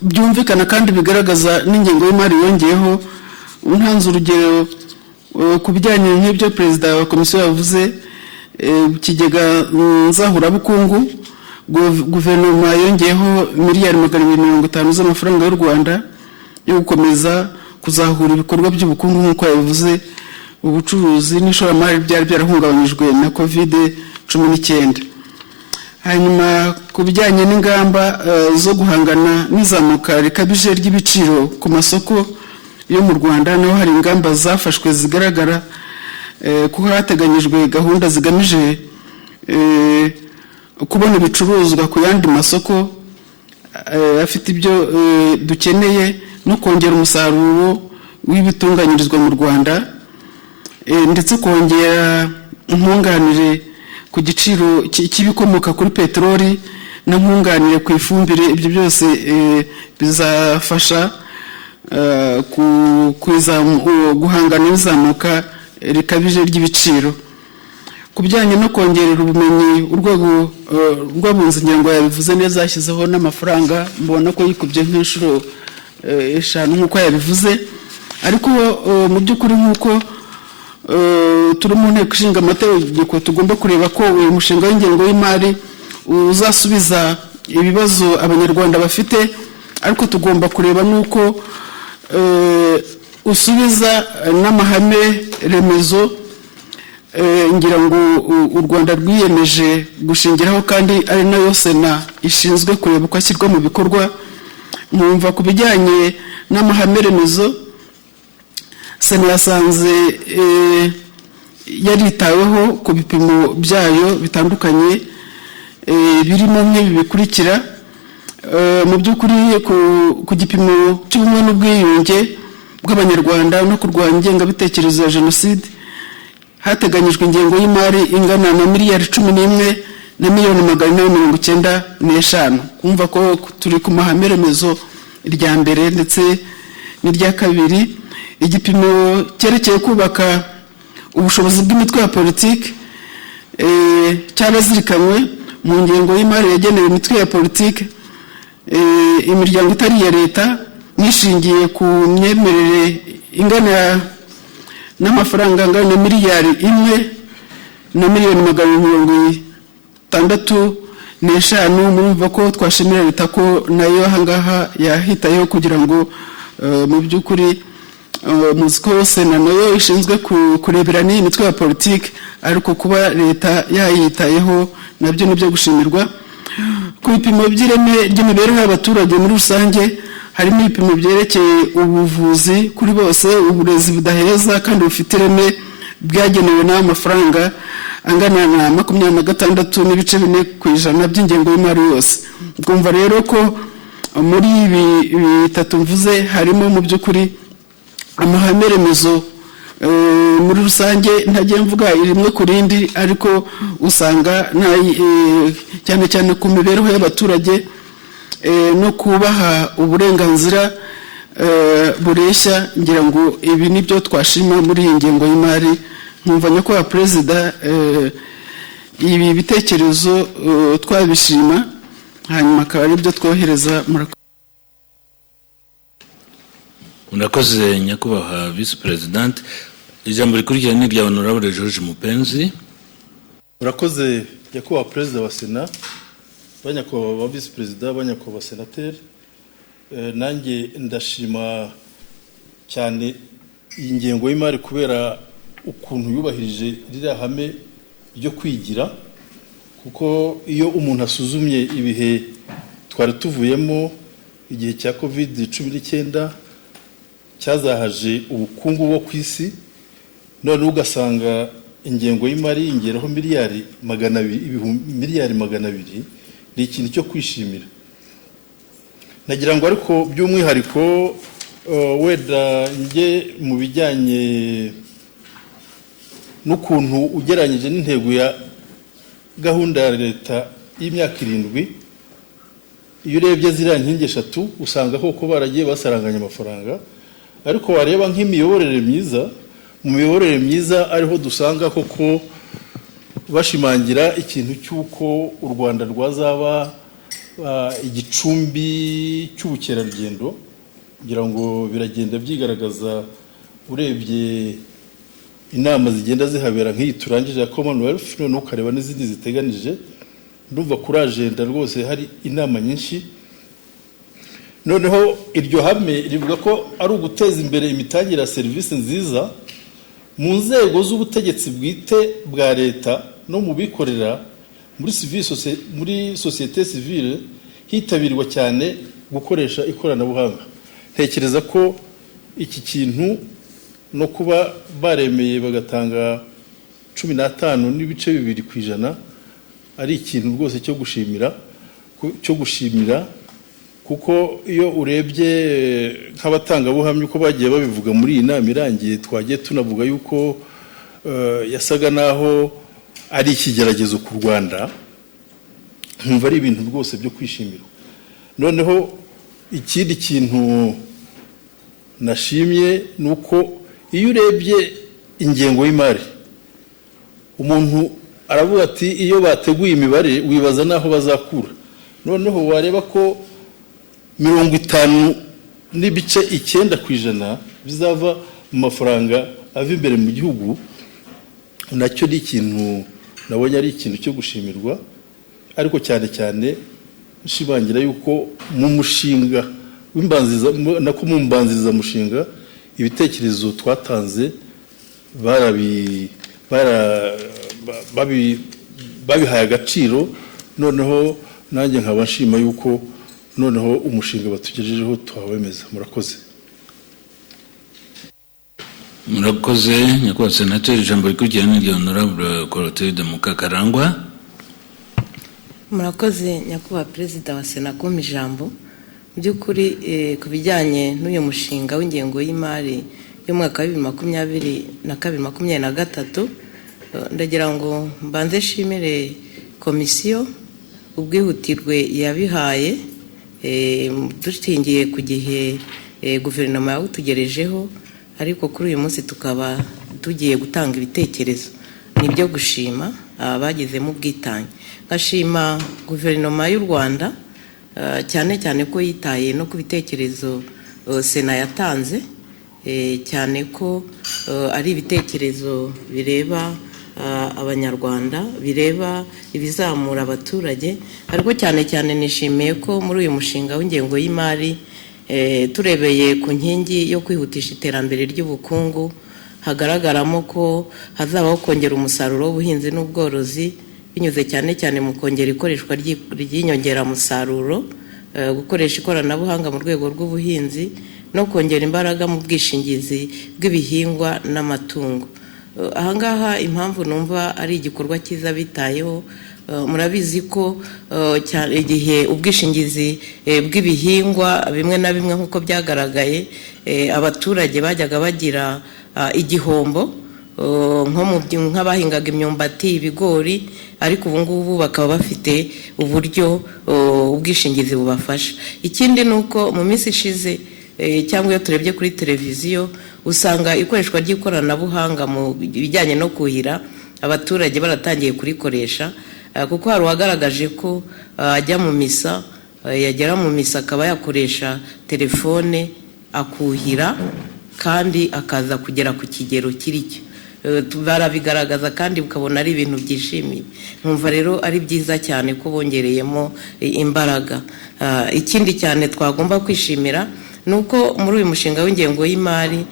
byumvikana kandi bigaragaza n'ingengo y'imari yongeyeho. Ntanze urugero ku bijyanye n'ibyo perezida wa komisiyo yavuze, ikigega nzahurabukungu guverinoma yongeyeho miliyari 250 z'amafaranga y'u Rwanda yo gukomeza kuzahura ibikorwa by'ubukungu nk'uko yabivuze. Ubucuruzi n'ishoramari byari byarahungabanyijwe na COVID-19. Hanyuma ku bijyanye n'ingamba zo guhangana n'izamuka rikabije ry'ibiciro ku masoko yo mu Rwanda, naho hari ingamba zafashwe zigaragara, kuko hateganyijwe gahunda zigamije kubona ibicuruzwa ku yandi masoko afite ibyo dukeneye no kongera umusaruro w'ibitunganyirizwa mu Rwanda, ndetse kongera nkunganire ku giciro cy'ibikomoka kuri peteroli na nkunganire ku ifumbire. Ibyo byose bizafasha guhangana n'izamuka rikabije ry'ibiciro. Ku bijyanye no kongerera ubumenyi urwego rw'abunzi, ngengo yabivuze neza, yashyizeho n'amafaranga, mbona ko yikubye nk'inshuro 5 nk'uko yabivuze. Ariko mu by'ukuri nk'uko turi mu nteko ishinga amategeko, tugomba kureba ko uyu mushinga w'ingengo y'imari uzasubiza ibibazo abanyarwanda bafite, ariko tugomba kureba n'uko usubiza n'amahame remezo ngira ngo u Rwanda rwiyemeje gushingiraho, kandi ari nayo Sena ishinzwe kureba uko ashyirwa mu bikorwa. Numva ku bijyanye n'amahame remezo, Sena yasanze yaritaweho ku bipimo byayo bitandukanye, birimo nk'ibi bikurikira. Mu by'ukuri ku gipimo cy'ubumwe n'ubwiyunge bw'abanyarwanda no kurwanya ingengabitekerezo ya jenoside, hateganyijwe ingengo y'imari ingana na miliyari 11 na miliyoni 495. Kumva ko turi ku mahame remezo irya mbere ndetse n'irya kabiri. Igipimo cyerekeye kubaka ubushobozi bw'imitwe ya politiki cyabazirikanywe mu ngengo y'imari yagenewe imitwe ya politiki, imiryango itari iya leta, nishingiye ku myemerere ingana n'amafaranga angana na miliyari 1 na miliyoni 465. Murumva ko twashimira leta ko nayo ahangaha yahitayeho kugira ngo mu by'ukuri muzi ko Sena nayo ishinzwe kurebera n'iyi mitwe ya politiki, ariko kuba leta yayitayeho nabyo nibyo gushimirwa. Ku bipimo by'ireme ry'imibereho y'abaturage muri rusange, harimo ibipimo byerekeye ubuvuzi kuri bose, uburezi budaheza kandi bufite ireme bwagenewe n'amafaranga angana na 26.4% by'ingengo y'imari yose. Twumva rero ko muri ibi bitatu mvuze harimo mu by'ukuri amahame remezo muri rusange, ntagiye mvuga rimwe ku rindi, ariko usanga cyane cyane ku mibereho y'abaturage no kubaha uburenganzira bureshya. Ngira ngo ibi nibyo twashima muri iyi ngengo y'imari. Nkumva nyakubahwa perezida ibi bitekerezo twabishima, hanyuma akaba aribyo twohereza. Murakoze nyakubahwa Vice President. Ijambo rikurikira ni rya Honorable George Mupenzi. Murakoze nyakubahwa perezida wa Sena, banyakubahwa Vice President, banyakubahwa senateri. Nanjye ndashima cyane iyi ngengo y'imari kubera ukuntu yubahirije ririya hame ryo kwigira, kuko iyo umuntu asuzumye ibihe twari tuvuyemo, igihe cya COVID-19 cyazahaje ubukungu bwo ku isi, none ugasanga ingengo y'imari yingeraho miliyari 200 ni ikintu cyo kwishimira. Nagira ngo ariko by'umwihariko wenda njye mu bijyanye n'ukuntu ugereranyije n'intego ya gahunda ya leta y'imyaka 7, iyo urebye ziriya nkingi 3 usanga koko baragiye basaranganya amafaranga, ariko wareba nk'imiyoborere myiza, mu miyoborere myiza ariho dusanga koko bashimangira ikintu cy'uko u Rwanda rwazaba igicumbi cy'ubukerarugendo, kugira ngo biragenda byigaragaza urebye inama zigenda zihabera nk'iyi turangije ya Commonwealth, none ukareba n'izindi ziteganije. Ndumva kuri agenda rwose hari inama nyinshi. Noneho iryo hame rivuga ko ari uguteza imbere imitangire ya serivisi nziza mu nzego z'ubutegetsi bwite bwa leta no mu bikorera muri societe civile, hitabirwa cyane gukoresha ikoranabuhanga. Ntekereza ko iki kintu no kuba baremeye bagatanga 15.2% ari ikintu rwose cyo gushimira, kuko iyo urebye nk'abatangabuhamya uko bagiye babivuga muri iyi nama irangiye, twagiye tunavuga yuko yasaga naho ari ikigeragezo ku Rwanda, nkumva ari ibintu rwose byo kwishimira. Noneho ikindi kintu nashimye nuko iyo urebye ingengo y'imari, umuntu aravuga ati iyo bateguye imibare wibaza naho bazakura. Noneho wareba ko 50.9% bizava mu mafaranga ava imbere mu gihugu, nacyo ni ikintu nabonye ari ikintu cyo gushimirwa. Ariko cyane cyane nshibangira yuko mu mushinga mu mbanziriza mushinga ibitekerezo twatanze babihaye agaciro. Noneho nanjye nkaba nshima yuko noneho umushinga batugejejeho twawemeza. Murakoze. Murakoze nyakubahwa senateri. Ijambo rikurikirana ni Honorable Clotilde Mukakarangwa. Murakoze nyakubahwa perezida wa Sena kumpa ijambo. By'ukuri ku bijyanye n'uyu mushinga w'ingengo y'imari y'umwaka wa 2022-2023, ndagira ngo mbanze shimire komisiyo ubwihutirwe yabihaye, dushingiye ku gihe guverinoma yawutugerejeho, ariko kuri uyu munsi tukaba tugiye gutanga ibitekerezo. Nibyo gushima abagizemo ubwitange. Ngashima guverinoma y'u Rwanda cyane cyane ko yitaye no ku bitekerezo Sena yatanze, cyane ko ari ibitekerezo bireba abanyarwanda, bireba ibizamura abaturage. Ariko cyane cyane nishimiye ko muri uyu mushinga w'ingengo y'imari turebeye ku nkingi yo kwihutisha iterambere ry'ubukungu, hagaragaramo ko hazabaho kongera umusaruro w'ubuhinzi n'ubworozi binyuze cyane cyane mu kongera ikoreshwa ry'inyongeramusaruro, gukoresha ikoranabuhanga mu rwego rw'ubuhinzi no kongera imbaraga mu bwishingizi bw'ibihingwa n'amatungo. Ahangaha impamvu numva ari igikorwa cyiza bitayeho, murabizi ko igihe ubwishingizi bw'ibihingwa bimwe na bimwe nk'uko byagaragaye, abaturage bajyaga bagira igihombo nk'abahingaga imyumbati, ibigori, ariko ubu ngubu bakaba bafite uburyo ubwishingizi bubafasha. Ikindi ni uko mu minsi ishize cyangwa iyo turebye kuri televiziyo usanga ikoreshwa ry'ikoranabuhanga mu bijyanye no kuhira, abaturage baratangiye kurikoresha, kuko hari uwagaragaje ko ajya mu misa, yagera mu misa akaba yakoresha telefone akuhira kandi akaza kugera ku kigero kiricyo. Barabigaragaza kandi ukabona ari ibintu byishimiye. Nkumva rero ari byiza cyane ko bongereyemo imbaraga. Ikindi cyane twagomba kwishimira nuko muri uyu mushinga w'ingengo y'imari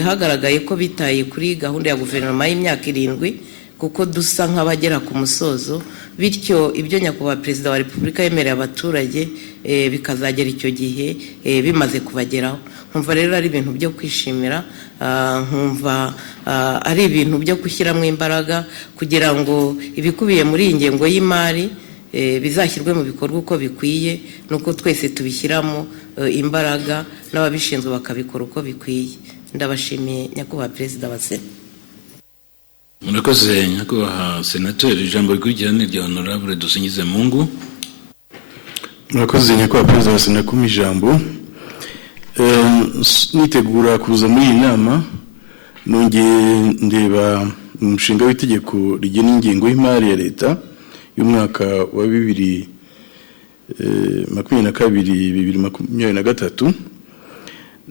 hagaragaye ko bitaye kuri gahunda ya guverinoma y'imyaka 7, kuko dusa nk'abagera ku musozo, bityo ibyo nyakubahwa perezida wa repubulika yemereye abaturage bikazagera icyo gihe bimaze kubageraho. Nkumva rero ari ibintu byo kwishimira, nkumva ari ibintu byo gushyiramo imbaraga kugira ngo ibikubiye muri iyi ngengo y'imari bizashyirwe mu bikorwa uko bikwiye nuko twese tubishyiramo imbaraga n'ababishinzwe bakabikora uko bikwiye. Ndabashimiye nyakubahwa perezida wa Sena. Murakoze nyakubahwa senateri, ijambo rikurikira ni rya honorable Dusingizemungu. Murakoze nyakubahwa perezida wa Sena kumpa ijambo. Nitegura kuza muri iyi nama nongeye ndeba umushinga w'itegeko rigena ingengo y'imari ya leta y'umwaka wa 2022-2023,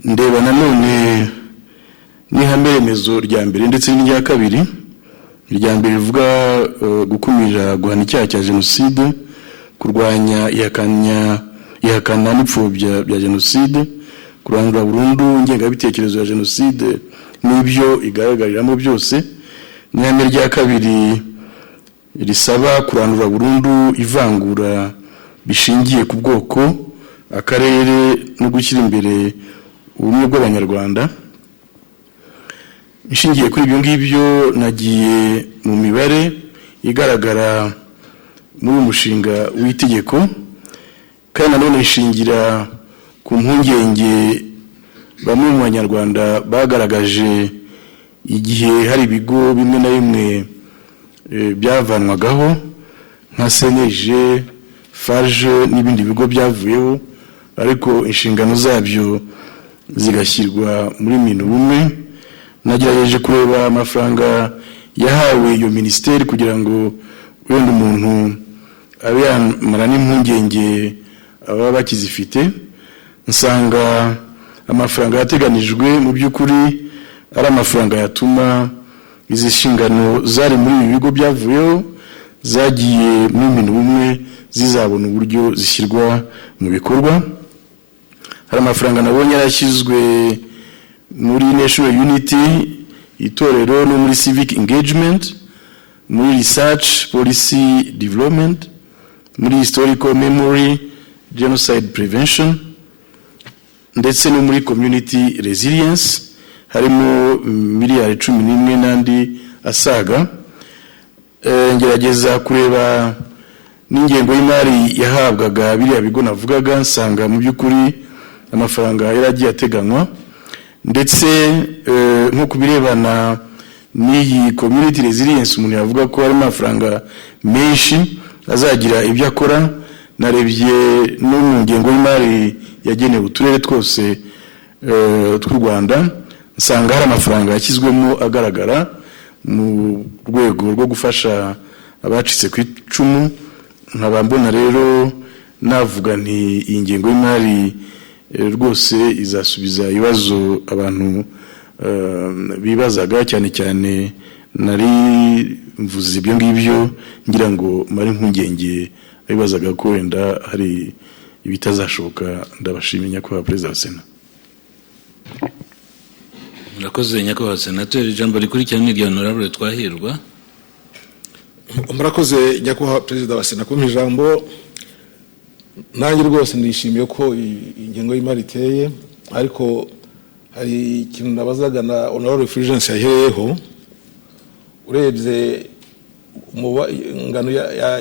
ndeba nanone n'ihame remezo rya mbere ndetse n'irya kabiri. Irya mbere rivuga gukumira guhana icyaha cya jenoside, kurwanya ihakana n'ipfobya bya jenoside, kurandura burundu ingengabitekerezo ya jenoside n'ibyo igaragariramo byose. N'ihame rya kabiri risaba kurandura burundu ivangura bishingiye ku bwoko, akarere no gushyira imbere ubumwe bw'abanyarwanda. Ishingiye kuri ibyo ngibyo nagiye mu mibare igaragara muri umushinga w'itegeko, kandi nanone ishingira ku mpungenge bamwe mu banyarwanda bagaragaje igihe hari ibigo bimwe na bimwe byavanwagaho nka Seneje, Farge n'ibindi bigo byavuyeho, ariko inshingano zabyo zigashyirwa muri Minubumwe. Nagerageje kureba amafaranga yahawe iyo ministeri kugira ngo wenda umuntu abe yamara n'impungenge ababa bakizifite. Nsanga amafaranga yateganijwe mu by'ukuri ari amafaranga yatuma izi nshingano zari muri ibi bigo byavuyeho zagiye muri Minubumwe zizabona uburyo zishyirwa mu bikorwa. Hari amafaranga nabonye yarashyizwe muri National Unity, itorero no muri Civic Engagement, muri Research Policy Development, muri Historical Memory, Genocide Prevention, ndetse no muri Community Resilience harimo miliyari 11 n'andi asaga. Ngerageza kureba n'ingengo y'imari yahabwaga biriya bigo navugaga, nsanga mu by'ukuri amafaranga yaragiye ateganywa, ndetse nko kubirebana n'iyi Community Resilience umuntu yavuga ko hari amafaranga menshi azagira ibyo akora. Narebye no mu ngengo y'imari yagenewe uturere twose tw'u Rwanda, nsanga hari amafaranga yashyizwemo agaragara mu rwego rwo gufasha abacitse ku icumu. Nkaba mbona rero navuga nti iyi ngengo y'imari rwose izasubiza ibibazo abantu bibazaga, cyane cyane nari mvuze ibyo ngibyo ngira ngo mari impungenge bibazaga ko wenda hari ibitazashoboka. Ndabashimiye nyakubahwa perezida wa Sena. Murakoze nyakubahwa senateri, ijambo rikurikira ni rya honorable Twahirwa. Murakoze nyakubahwa perezida wa Sena kumpa ijambo. Nanjye rwose nishimiye ko ingengo y'imari iteye, ariko hari ikintu nabazaga na honorable Fulgence yahereyeho. Urebye ingano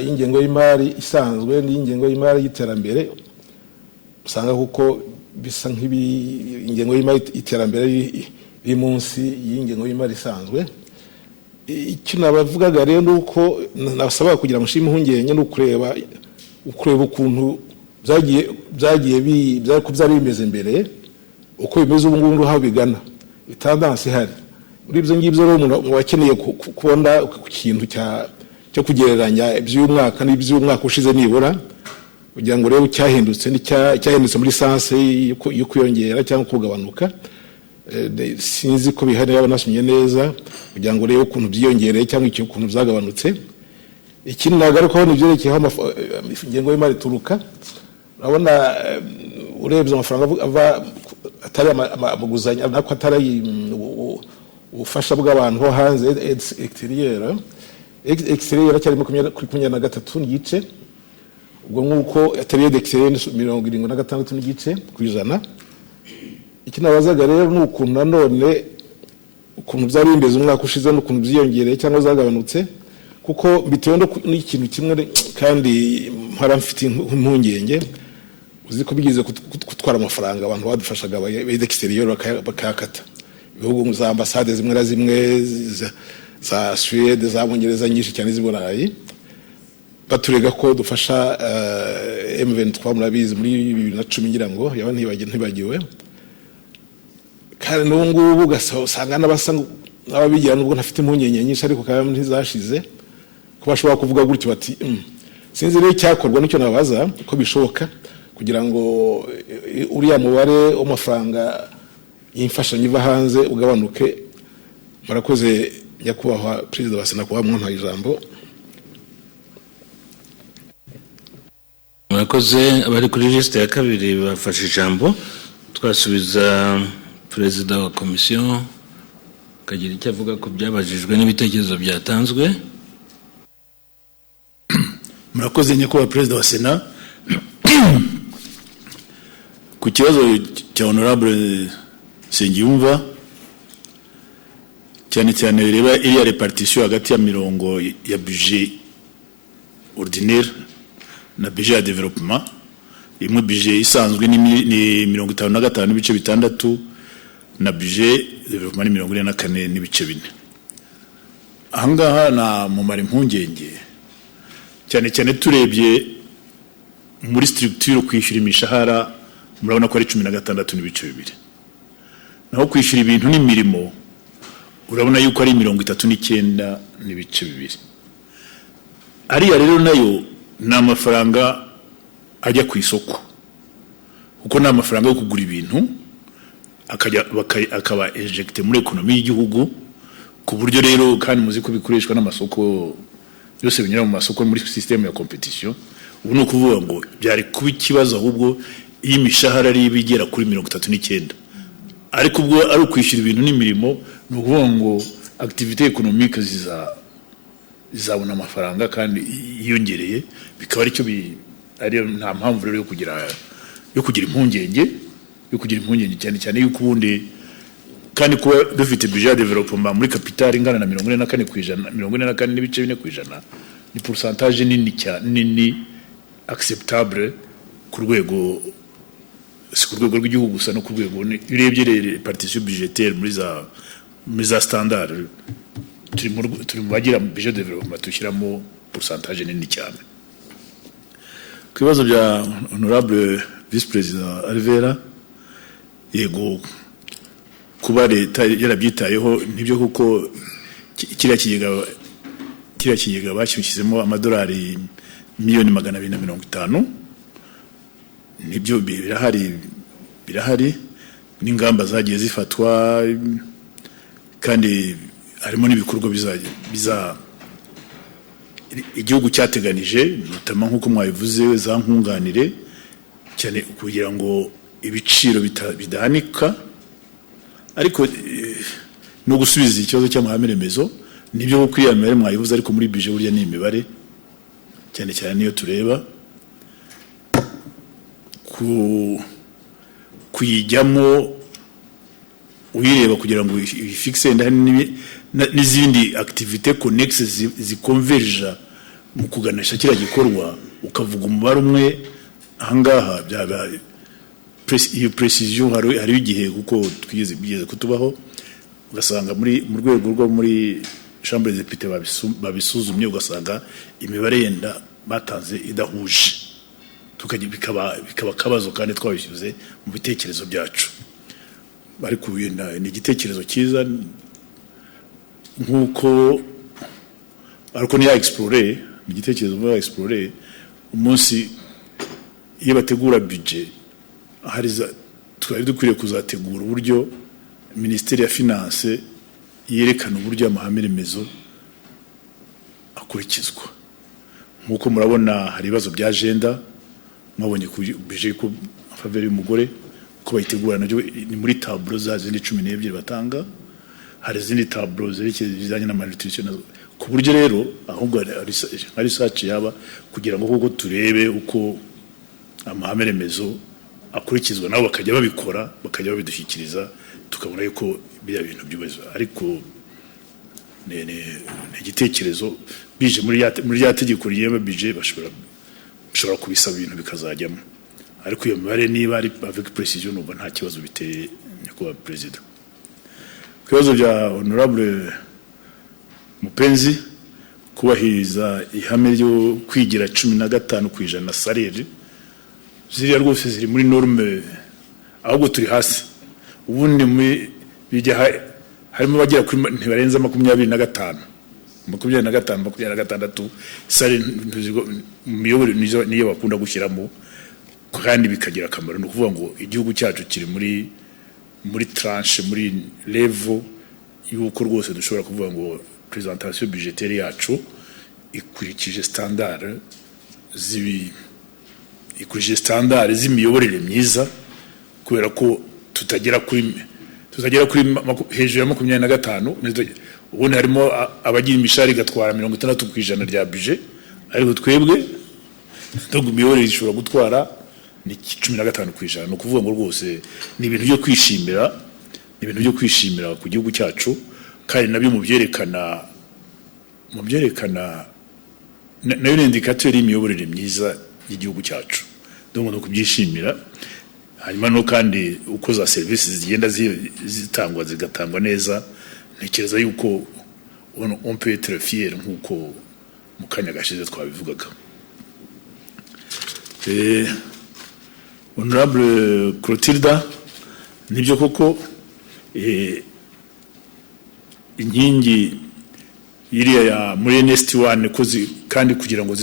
y'ingengo y'imari isanzwe n'ingengo y'imari y'iterambere, usanga kuko bisa ingengo y'imari y'iterambere iri munsi y'ingengo y'imari isanzwe. Icyo nabavugaga rero nuko nasaba kugira ngo nshime impungenge no kureba ukuntu byari bimeze mbere, uko bimeze ubu ngubu aho bigana, itandance ihari. Muri ibyo ngibyo rero umuntu wakeneye kubona ku kintu cyo kugereranya iby'umwaka n'iby'umwaka ushize nibura, kugira ngo rero cyahindutse muri sanse yo kwiyongera cyangwa kugabanuka. Sinzi ko bihari yaba nasomye neza kugira ngo rero ukuntu byiyongereye cyangwa ukuntu byagabanutse. Ikindi nagarukaho ni byerekeyeho ingengo y'imari turuka. Urabona urebye amafaranga ava atari amaguzanya, nako atari ubufasha bw'abantu ho hanze exterieur cyari 23 n'igice, ubwo nk'uko atari exterieur 76 n'igice kwijana. Iki nabazaga rero n'ukuntu nanone ukuntu byari bimeze umwaka ushize n'ukuntu byiyongereye cyangwa zagabanutse, kuko bitewe n'ikintu kimwe kandi mpora mfite impungenge uzi ko bigeze gutwara amafaranga abantu badufashaga b'ide exterior bakayakata ibihugu za ambasade zimwe na zimwe za Suède za Bongereza nyinshi cyane z'Iburayi baturega ko dufasha M23 murabizi muri 2010 ngira ngo yaba ntibagiwe kandi n'ubungubu ugasanga n'ababigira nubwo ntafite impungenge nyinshi ariko kandi ntizashize ko bashobora kuvuga gutyo bati sinzi rero cyakorwa n'icyo nabaza ko bishoboka kugira ngo uriya mubare w'amafaranga y'imfashanyo iva hanze ugabanuke. Murakoze nyakubahwa perezida wa Sena kuba mwampaye ijambo. Murakoze. Abari kuri liste ya kabiri bafashe ijambo, twasubiza perezida wa komisiyo kagira icyo avuga ko byabajijwe n'ibitekerezo byatanzwe. Murakoze nyakubahwa perezida wa Sena. Ku kibazo cya honorable Sengiyumva cyane cyane bireba iriya repartition hagati ya mirongo ya budget ordinaire na budget ya development, imwe budget isanzwe ni 55 n'ibice bitandatu na budget development ni 44 n'ibice 4. Ahangaha na mu mari impungenge cyane cyane turebye muri structure kwishyura imishahara murabona ko ari 16 n'ibice 2, naho kwishyura ibintu n'imirimo urabona yuko ari 39 n'ibice 2. Ariya rero nayo ni amafaranga ajya ku isoko, kuko ni amafaranga yo kugura ibintu akaba injecte muri ekonomi y'igihugu, ku buryo rero kandi muzi ko bikoreshwa n'amasoko yose binyura mu masoko muri system ya competition. Ubu ni ukuvuga ngo byari kuba ikibazo ahubwo iyi mishahara ari bigera kuri 39, ariko ubwo ari ukwishyura ibintu n'imirimo ni ukuvuga ngo activité économique zizabona amafaranga kandi yiyongereye, bikaba aricyo ari nta mpamvu rero yo kugira impungenge cyane cyane yuko ubundi kandi kuba dufite budget development muri capital ingana na 44% n'ibice 4% ni pourcentage nini acceptable ku rwego rw'igihugu gusa no ku rwego urebye partition budgetaire muri za standard turi mu bagira budget development tushyiramo pourcentage nini cyane. Ku bibazo bya honorable vice president Alvera, yego kuba leta yarabyitayeho nibyo, kuko kiriya kigega bashyizemo amadolari miliyoni 250, nibyo birahari n'ingamba zagiye zifatwa kandi harimo n'ibikorwa biza igihugu cyateganije, notamment nkuko mwabivuze za nkunganire cyane kugira ngo ibiciro bidahanika. Ariko no gusubiza ikibazo cy'amahame remezo nibyo kuko iya mibare mwayivuze, ariko muri budget burya ni imibare cyane cyane niyo tureba kuyijyamo uyireba kugira ngo ifixe n'izindi activité connexe ziconverge mu kuganisha kira gikorwa, ukavuga umubare umwe. Ahangaha iyo precision hari igihe kuko twigeze kutubaho ugasanga mu rwego rwo muri chambre des députés babisuzumye ugasanga imibare yenda batanze idahuje, bikaba kabazo kandi twabishyuze mu bitekerezo byacu. Ariko wenda ni igitekerezo cyiza nkuko ariko ni explore, ni igitekerezo muri explore umunsi iyo bategura budget twari dukwiriye kuzategura uburyo Ministeri ya Finance yerekana uburyo amahame remezo akurikizwa. Nkuko murabona hari ibibazo bya agenda mwabonye ku budget ko faveur y'umugore ko bayitegura nabyo ni muri tableau za zindi 12 batanga, hari zindi tableau zerekeye bizanye na malnutrition, ku buryo rero ahubwo ari research yaba kugira ngo koko turebe uko amahame remezo akurikizwa, nabo bakajya babikora bakajya babidushyikiriza tukabona yuko bya bintu byubazo. Ariko igitekerezo bije muri ya tegeko ryeba bije bashobora kubisaba ibintu bikazajyamo, ariko iyo mibare niba ari avec precision numva nta kibazo biteye nyakubahwa perezida. Kibazo bya honorable Mupenzi kubahiriza ihame ryo kwigira 15% salaire ziriya rwose ziri muri norme, ahubwo turi hasi. Ubundi bijya harimo bagira kuri ntibarenza 25 26 sare miyobore niyo bakunda gushyiramo kandi bikagira akamaro. No kuvuga ngo igihugu cyacu kiri muri tranche muri level yuko rwose dushobora kuvuga ngo presentation budgetaire yacu ikurikije standard z'imiyoborere myiza, kubera ko tutagera kuri hejuru ya 25. Ubundi harimo abagira imishari gatwara 60% rya budget, ariko twebwe ntabwo imiyoborere ishobora gutwara ni 15%. No kuvuga ngo rwose ni ibintu byo kwishimira ku gihugu cyacu, kandi nabyo mubyerekana nayo ni indicateur y'imiyoborere myiza y'igihugu cyacu, donc no kubyishimira. Hanyuma no kandi uko za services zigenda zitangwa zigatangwa neza, ntekereza yuko on peut être fier nkuko mu kanya gashize twabivugaga. Honorable Clotilda, nibyo koko inkingi iriya ya muri NST1 kozi kandi kugira ngo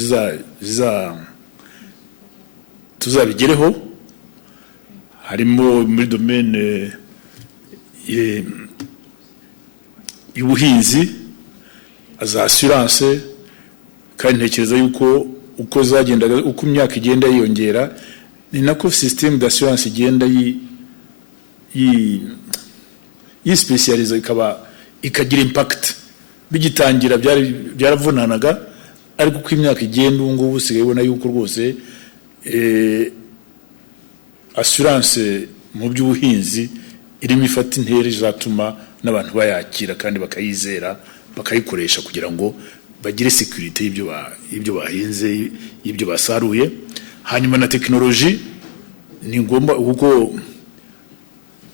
tuzabigereho harimo muri domaine y'ubuhinzi, za assurance, kandi ntekereza yuko uko zagendaga uko imyaka igenda yiyongera ni nako système d'assurance igenda yi specialize ikagira impact. Bigitangira byaravunanaga, ariko uko imyaka igenda ngo usigaye ubona yuko rwose assurance mu by'ubuhinzi irimo ifata intera izatuma n'abantu bayakira kandi bakayizera bakayikoresha kugira ngo bagire sécurité y'ibyo bahinze y'ibyo basaruye. Hanyuma na technology ni ngomba kuko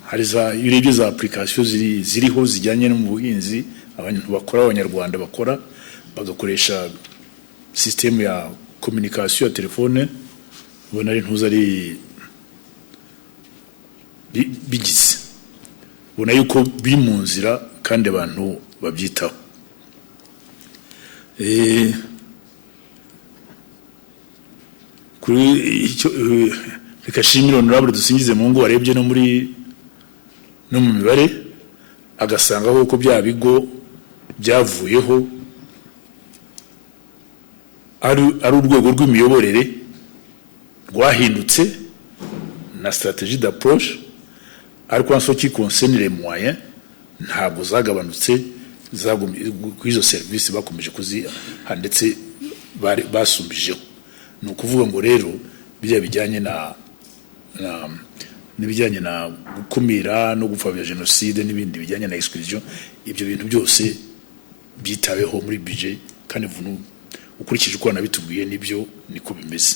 hari urebye za application ziriho zijyanye no mu buhinzi abantu bakora, abanyarwanda bakora bagakoresha system ya communication ya telefone, ubona ari ntuza ari bigize, ubona yuko biri mu nzira kandi abantu babyitaho. Kuri icyo bikashimira honorable dusingize mu ngo warebye no mu mibare agasanga ko bya bigo byavuyeho ari urwego rw'imiyoborere rwahindutse na stratégie d'approche, ariko en ce qui concerne les moyens ntabwo zagabanutse, ku izo service bakomeje kuziha ndetse basumbijeho. Ni ukuvuga ngo rero bijyanye n'ibijyanye na gukumira no gupfobya jenoside n'ibindi bijyanye na exclusion, ibyo bintu byose byitaweho muri budget, kandi ukurikije uko nabitubwiye nibyo niko bimeze.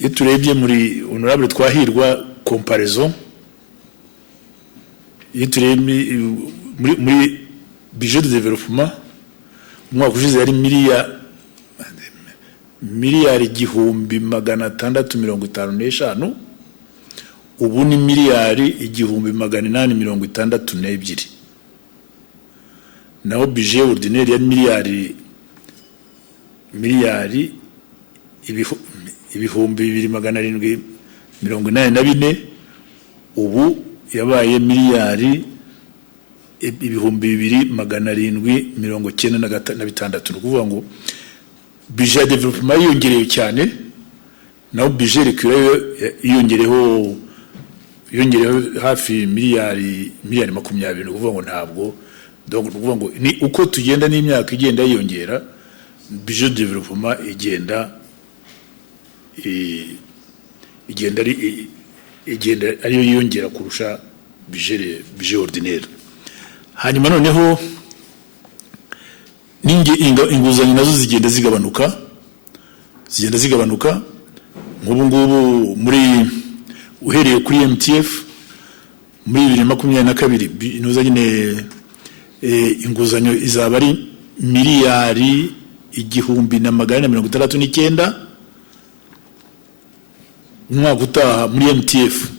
Iyo turebye muri honorable Twahirwa comparaison, iyo turebye muri budget de développement umwaka ushize yari miliyari 1,655, ubu ni miliyari 1,862. Naho budget ordinaire ya miliyari 2,784, ubu yabaye miliyari 2,796. Ni ukuvuga ngo budget ya development yiyongereye cyane, naho budget recurrent yiyongereho hafi miliyari 20. Ni ukuvuga ngo ntabwo, donc ni ukuvuga ngo ni uko tugenda n'imyaka igenda yiyongera budget de development igenda igenda ariyo yiyongera kurusha budget ordinaire. Hanyuma noneho inguzanyo nazo zigenda zigabanuka nk'ubu ngubu muri uhereye kuri MTF muri 2022 inoza nyine inguzanyo izaba ari miliyari 1,169 umwaka utaha muri MTF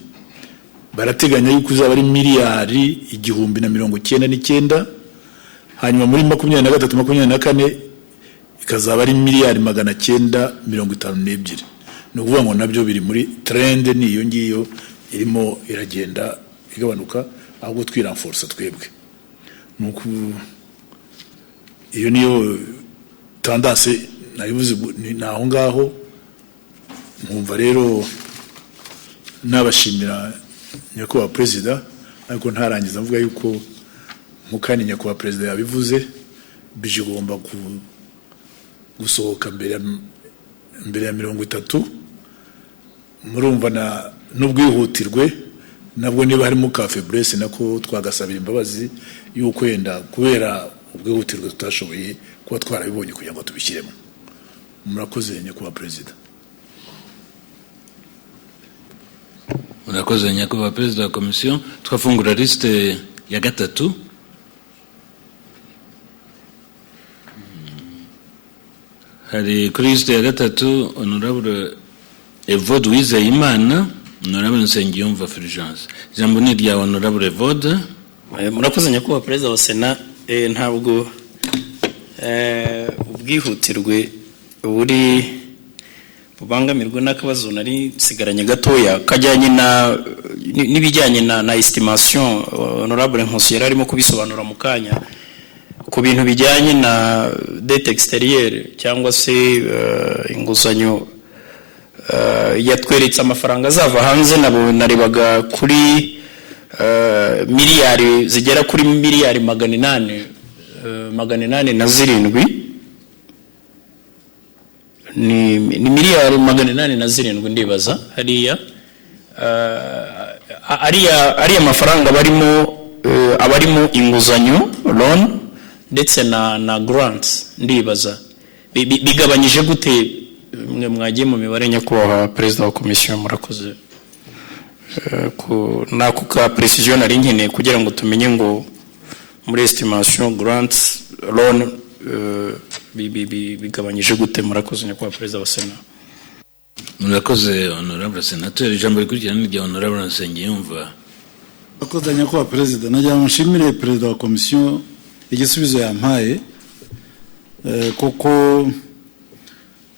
barateganya yuko uzaba ari miliyari 1,099 hanyuma muri 2023-2024 ikazaba ari miliyari 952. Ni ukuvuga ngo nabyo biri muri trend niyo ngiyo irimo iragenda igabanuka ahubwo twiranforce twebwe. Nuko iyo niyo tendance nayivuze naho ngaho. Nkumva rero nabashimira nyakubahwa perezida, ariko ntarangiza mvuga yuko mukani nyakubahwa perezida yabivuze bije ugomba gusohoka mbere ya 30. Murumva n'ubwihutirwe nabwo niba harimo ka faiblesse nako twagasabira imbabazi yuko yenda kubera ubwihutirwe tutashoboye kuba twarabibonye kugira ngo tubishyiremo. Murakoze nyakubahwa perezida. Murakoze nyakubahwa perezida wa komisiyo. Twafungura liste ya gatatu. Hari kuri liste ya gatatu honorable Evode Uwizeyimana, honorable Nsengiyumva Fulgence. Jambo ni rya honorable Evode. Murakoze nyakubahwa perezida wa Sena. Ntabwo ubwihutirwe buri bubangamirwa n'akabazo nari sigaranye gatoya kajyanye n'ibijyanye na estimation honorable Nkusi yari arimo kubisobanura mu kanya ku bintu bijyanye na dette extérieure cyangwa se inguzanyo yatweretse amafaranga azava hanze nabo narebaga kuri miliyari zigera kuri miliyari 887 ni miliyari 887 ndibaza hariya ariya mafaranga abarimo inguzanyo loan ndetse na grants ndibaza bigabanyije gute mwe mwagiye mu mibare nyakubahwa perezida wa komisiyo. Murakoze nako ka precision ari nkeneye kugira ngo tumenye ngo muri estimation grants loan bigabanyije gute. Murakoze nyakubahwa perezida wa Sena. Murakoze honorable senateur. Ijambo rikurikirana rya honorable Nsengiyumva. Murakoze nyakubahwa perezida. Nagira ngo nshimire perezida wa komisiyo igisubizo yampaye kuko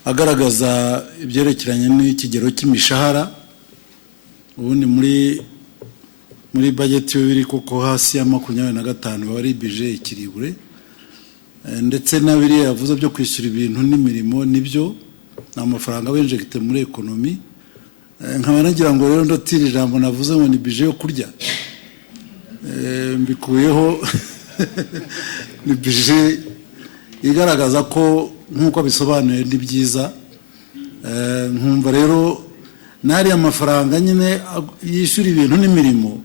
agaragaza ibyerekeranye n'ikigero cy'imishahara. Ubundi muri budget yo biri kuko hasi ya 25 bari budget ikiribure, ndetse nabiri yavuze byo kwishyura ibintu n'imirimo nibyo amafaranga benjekite muri ekonomi. Nkaba nagira ngo rero ndotira ijambo navuze ngo ni budget yo kurya mbikuyeho ni budget igaragaza ko nkuko bisobanuye ndi byiza. Nkumva rero nari amafaranga nyine yishyura ibintu n'imirimo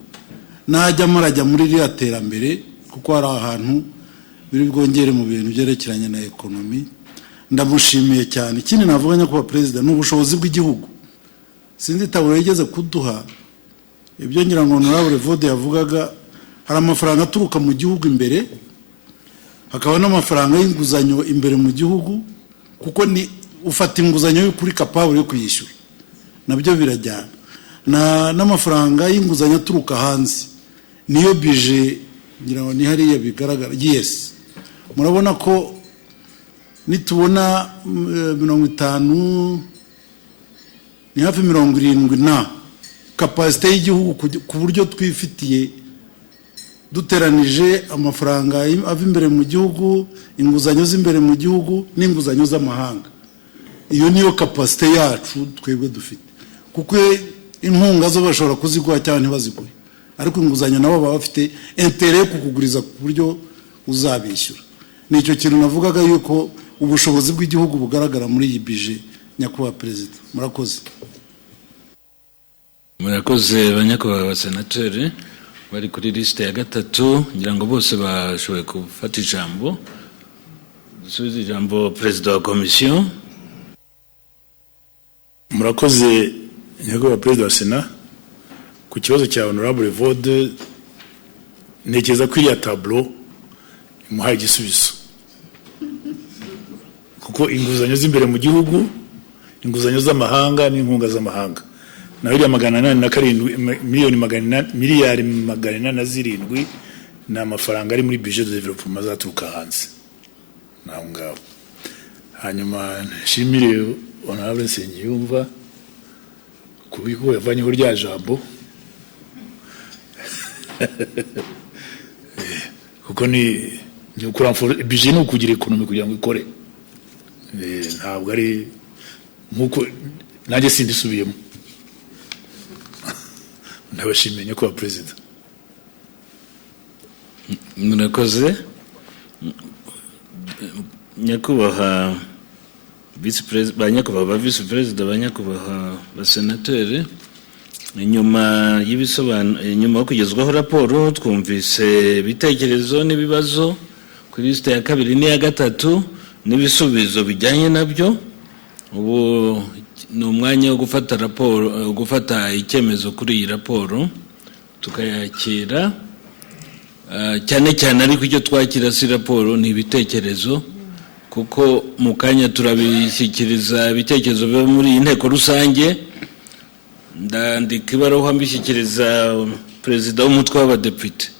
najya marajya muri iriya terambere kuko hari ahantu biri bwongere mu bintu byerekeranye na ekonomi. Ndamushimiye cyane. Ikindi navuga nyakubahwa perezida n'ubushobozi bw'igihugu. Sinzi taburo yigeze kuduha ibyo ngira ngo honorable Vode yavugaga. Hari amafaranga aturuka mu gihugu imbere, hakaba n'amafaranga y'inguzanyo imbere mu gihugu, kuko ni ufata inguzanyo yo kuri capable yo kuyishyura nabyo birajyana n'amafaranga y'inguzanyo aturuka hanze. Niyo budget ngira ngo ni hariya bigaragara. Yes, murabona ko nitubona 50 ni hafi 70 na capacity y'igihugu ku buryo twifitiye duteranije amafaranga ava imbere mu gihugu, inguzanyo z'imbere mu gihugu n'inguzanyo z'amahanga. Iyo niyo capacity yacu twebwe dufite, kuko inkunga zo bashobora kuziguha cyangwa ntibaziguhe, ariko inguzanyo nabo baba bafite intérêt kukuguriza ku buryo uzabishyura. Nicyo kintu navugaga yuko ubushobozi bw'igihugu bugaragara muri iyi budget nyakubahwa perezida. Murakoze. murakoze banyakubahwa abasenateri bari kuri lisite ya gatatu ngira ngo bose bashoboye gufata ijambo. Dusubize ijambo perezida wa komisiyo. murakoze nyakubahwa perezida wa sena ku kibazo cya honorable Vode. Ntekereza ko iriya taburo imuhaye igisubizo kuko inguzanyo z'imbere mu gihugu, inguzanyo z'amahanga n'inkunga z'amahanga, naho iriya miliyari 807 ni amafaranga ari muri budget de development azaturuka hanze naho ngaho. Hanyuma nshimire honorable Nsengiyumva kubiko yavanyeho rya jambo kuko ni budget ni ukugira ekonomi kugira ngo ikore, ntabwo ari nkuko nanjye sindisubiyemo. Ndabashimiye nyakubahwa perezida. Murakoze nyakubahwa vice president, banyakubahwa vice president, banyakubahwa basenateri. Inyuma yo kugezwaho raporo twumvise ibitekerezo n'ibibazo kuri liste ya kabiri n'iya gatatu n'ibisubizo bijyanye nabyo. Ubu ni umwanya wo gufata icyemezo kuri iyi raporo tukayakira, cyane cyane ariko icyo twakira si raporo ni ibitekerezo, kuko mu kanya turabishyikiriza ibitekerezo biba muri iyi nteko rusange. Ndandika ibaruwa mbishyikiriza perezida w'umutwe w'abadepite.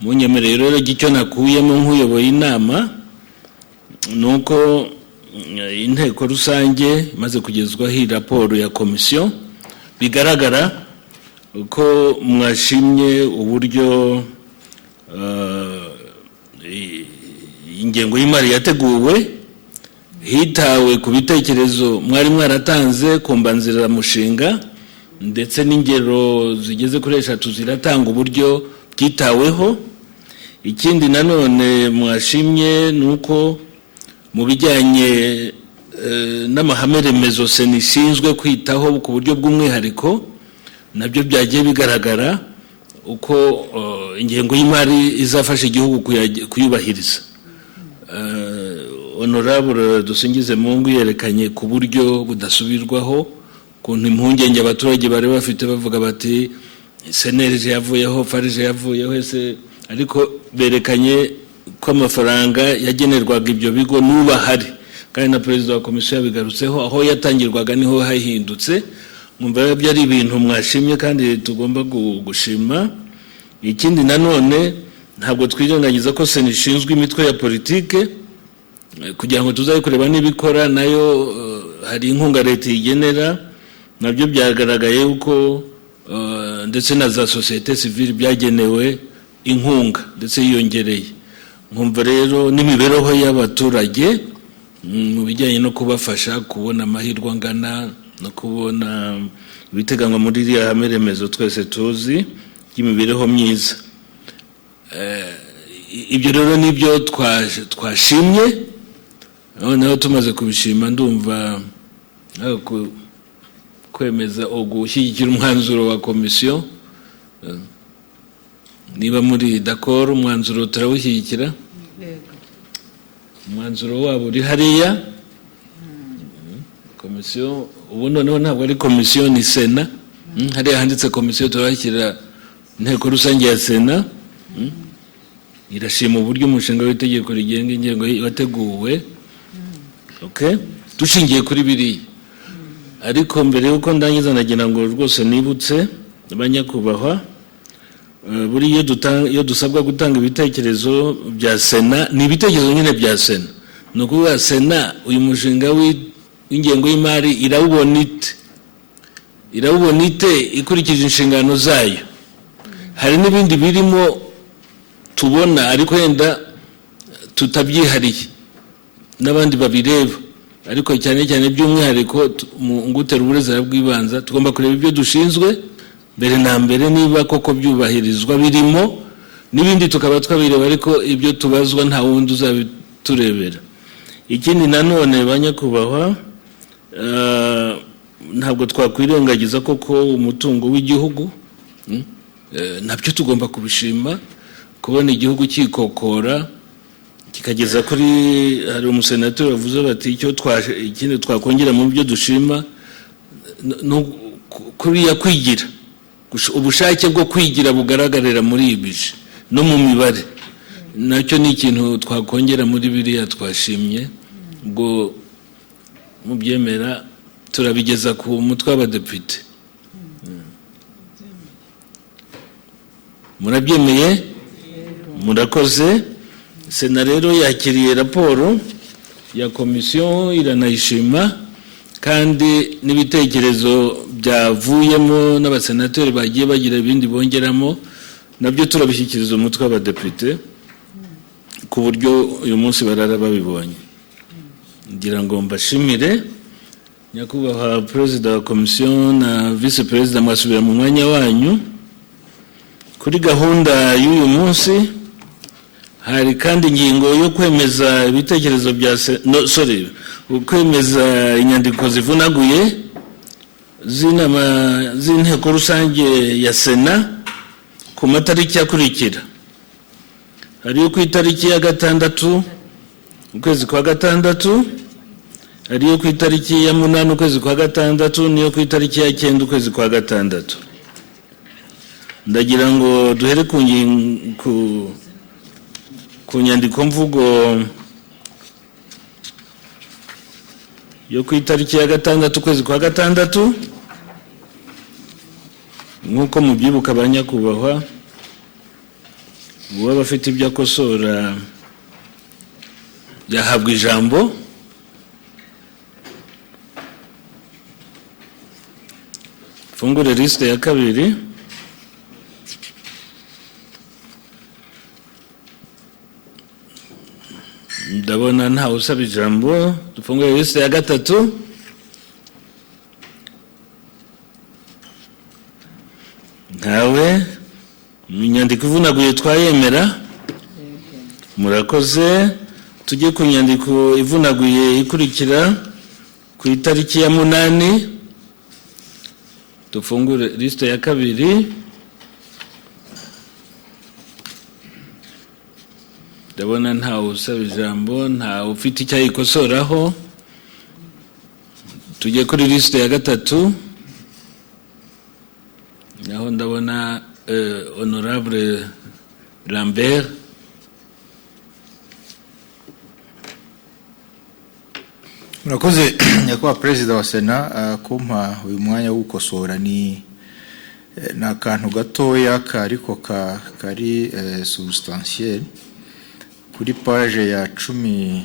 Munyemerere rero icyo nakuyemo nk'uyoboye inama nuko inteko rusange imaze kugezwaho iyi raporo ya komisiyo, bigaragara ko mwashimye uburyo ingengo y'imari yateguwe, hitawe ku bitekerezo mwari mwaratanze ku mbanziramushinga, ndetse n'ingero zigeze kuri 3 ziratanga uburyo byitaweho. Ikindi nanone mwashimye nuko mu bijyanye n'amahame remezo Sena ishinzwe kwitaho ku buryo bw'umwihariko nabyo byagiye bigaragara uko ingengo y'imari izafasha igihugu kuyubahiriza. Honorable Dusingizemungu yerekanye ku buryo budasubirwaho kuntu impungenge abaturage bari bafite bavuga bati senerije yavuyeho, farije yavuyeho, ese ariko berekanye ko amafaranga yagenerwaga ibyo bigo nuba hari, kandi na perezida wa komisiyo yabigarutseho aho yatangirwaga niho hahindutse. Mwumva byari ibintu mwashimye kandi tugomba gushima. Ikindi nanone ntabwo twirengagiza ko Sena ishinzwe imitwe ya politike kugira ngo tuzayikureba n'ibikora nayo hari inkunga leta igenera, nabyo byagaragaye uko ndetse na za societe civile byagenewe inkunga ndetse yiyongereye. Nkumva rero n'imibereho y'abaturage mu bijyanye no kubafasha kubona amahirwe angana no kubona ibiteganywa muri iriya hame remezo twese tuzi y'imibereho myiza. Ibyo rero nibyo twashimye. Noneho tumaze kubishima ndumva kwemeza gushyigikira umwanzuro wa komisiyo. Niba muri d'accord umwanzuro turawushyigikira, umwanzuro wabo uri hariya. Komisiyo ubu noneho ntabwo ari komisiyo ni Sena, hariya handitse komisiyo turashyira inteko rusange ya Sena. Irashima uburyo umushinga w'itegeko rigenga ingengo wateguwe, dushingiye kuri biriya. Ariko mbere yuko ndangiza nagira ngo rwose nibutse abanyakubahwa, buri iyo dusabwa gutanga ibitekerezo bya Sena, ni ibitekerezo nyine bya Sena. Ni ukuvuga Sena uyu mushinga w'ingengo y'imari irawubona ite ikurikije inshingano zayo. Hari n'ibindi birimo tubona ariko yenda tutabyihariye n'abandi babireba, ariko cyane cyane by'umwihariko ngutera uburezera bw'ibanza tugomba kureba ibyo dushinzwe mbere na mbere niba koko byubahirizwa birimo, n'ibindi tukaba twabireba ariko ibyo tubazwa nta wundi uzabiturebera. Ikindi nanone banyakubahwa, ntabwo twakwirengagiza koko umutungo w'igihugu nabyo tugomba kubishima kubona igihugu kikokora kikageza kuri hari umusenateri wavuze bati ikindi twakongera mu byo dushima no kuriya kwigira ubushake bwo kwigira bugaragarira muri ibije no mu mibare nacyo ni ikintu twakongera muri biriya twashimye ubwo mubyemera turabigeza ku mutwe w'abadepite murabyemeye murakoze Sena rero yakiriye raporo ya komisiyo iranayishima kandi n'ibitekerezo byavuyemo n'abasenateri bagiye bagira ibindi bongeramo nabyo turabishyikiriza umutwe w'abadepite ku buryo uyu munsi barara babibonye ngira ngo mbashimire nyakubahwa perezida wa komisiyo na vice perezida mwasubira mu mwanya wanyu kuri gahunda y'uyu munsi hari kandi ingingo yo kwemeza ibitekerezo bya kwemeza inyandiko zivunaguye z'inama z'inteko rusange ya Sena ku matariki akurikira hariyo ku itariki ya 6 ukwezi kwa 6 hariyo ku itariki ya 8 ukwezi kwa 6 niyo ku itariki ya 9 ukwezi kwa 6 ndagira ngo duhere ku nyandiko mvugo yo ku itariki ya 6 ukwezi kwa 6 nk'uko mubyibuka abanyakubahwa uwaba afite ibyo akosora yahabwa ijambo fungure liste ya kabiri ndabona ntawe usaba ijambo dufungure liste ya 3 ntawe inyandiko ivunaguye twayemera murakoze tujye ku nyandiko ivunaguye ikurikira ku itariki ya 8 dufungure liste ya kabiri ndabona ntawe usaba ijambo ntawe ufite icyo ayikosoraho tujye kuri liste ya 3 naho ndabona honorable Lambert murakoze nyakubahwa perezida wa Sena kumpa uyu mwanya wo gukosora ni akantu gatoya ariko kari substantiel kuri page ya 10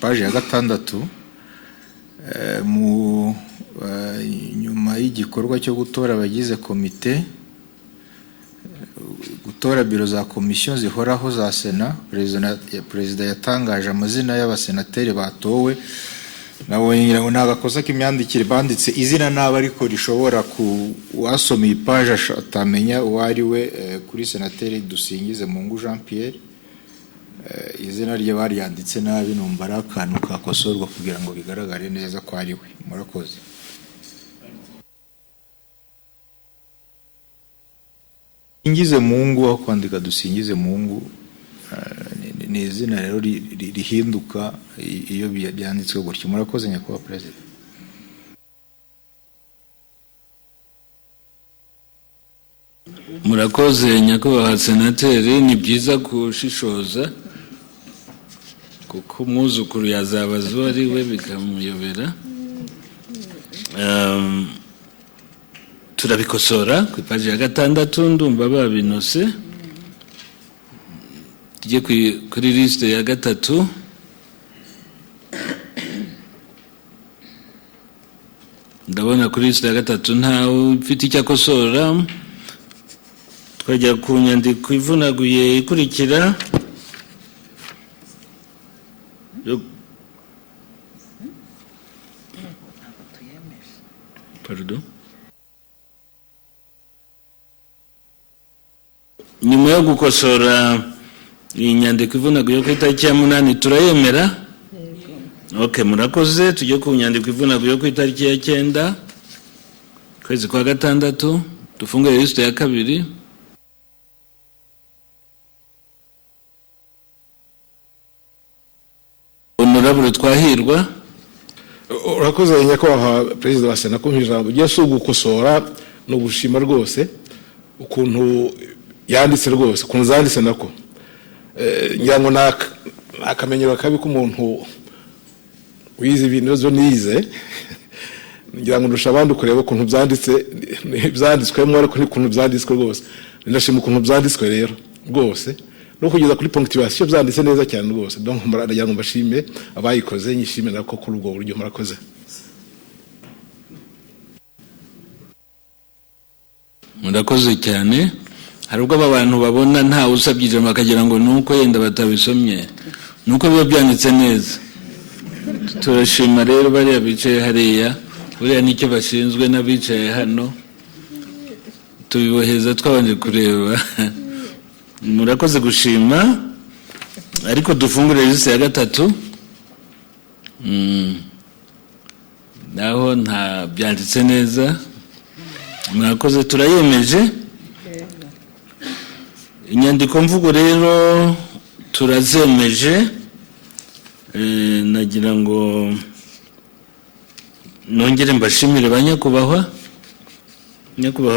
page ya 6 mu nyuma y'igikorwa cyo gutora abagize komite gutora biro za komisiyo zihoraho za Sena perezida yatangaje amazina y'abasenateri batowe nabonye ngira ngo nagakosa k'imyandikire banditse izina naba ariko rishobora wasoma iyi page atamenya uwari we kuri senateri Dusingize Mungu Jean Pierre izina rye baryanditse nabi numva ari akantu kakosorwa kugira ngo bigaragare neza ko ari we murakoze Ingize Mungu aho kwandika Dusingize Mungu ni izina rero rihinduka iyo byanditswe gutyo murakoze nyakubahwa perezida murakoze nyakubahwa senateri ni byiza kushishoza kuko umwuzukuru yazabaza uwo ari we bikamuyobera turabikosora ku ipaji ya 6 ndumva babinose tujye kuri liste ya 3 ndabona kuri liste ya 3 ntawe ufite icyo akosora twajya ku nyandiko ivunaguye ikurikira pardon nyuma yo gukosora iyi nyandiko ivunaguye ku itariki ya 8 turayemera Okay, murakoze. Tujye ku nyandiko ivunaguye ku itariki ya 9 kwezi kwa gatandatu, tufunge liste ya kabiri. Honorable Twahirwa. Urakoze nyakubahwa perezida wa Sena kumpa ijambo. Ugiye si ugukosora no gushima rwose ukuntu yanditse rwose, ukuntu zanditse nako. Ngira ngo nakamenyero kabi k'umuntu wize ibintu zo nize. Ngira ngo ndusha abandi kureba ukuntu byanditswemo ariko n'ukuntu byanditswe rwose. Ndashima ukuntu byanditswe rero rwose. No kugeza kuri punctuation byanditse neza cyane rwose. Donc muragira ngo mbashime abayikoze, nyishime nako kuri ubwo buryo murakoze. Murakoze cyane. Hari ubwo abantu babona nta usabye ijambo akagira ngo nuko yenda batabisomye. Nuko biba byanditse neza. Turashima rero bari bicaye hariya, buriya nicyo bashinzwe n'abicaye hano. Tubiboheza twabanje kureba. Murakoze gushima, ariko dufungure liste ya 3. Naho nta byanditse neza. Murakoze, turayemeje. Inyandiko mvugo rero turazemeje. Nagira ngo nongere mbashimire banyakubahwa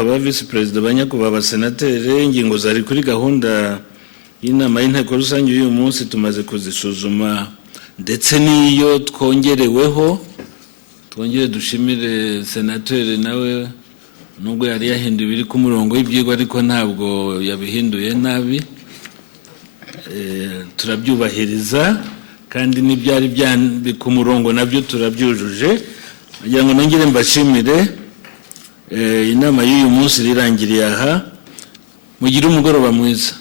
ba vice president, banyakubahwa abasenateri. Ingingo zari kuri gahunda y'inama y'inteko rusange y'uyu munsi tumaze kuzisuzuma, ndetse n'iyo twongereweho. Twongere dushimire senateri nawe, nubwo yari yahinduye biri ku murongo w'ibyigwa ariko ntabwo yabihinduye nabi. Turabyubahiriza kandi n'ibyari byandi ku murongo nabyo turabyujuje. Nagira ngo nongere mbashimire. Inama y'uyu munsi rirangiriye aha. Mugire umugoroba mwiza.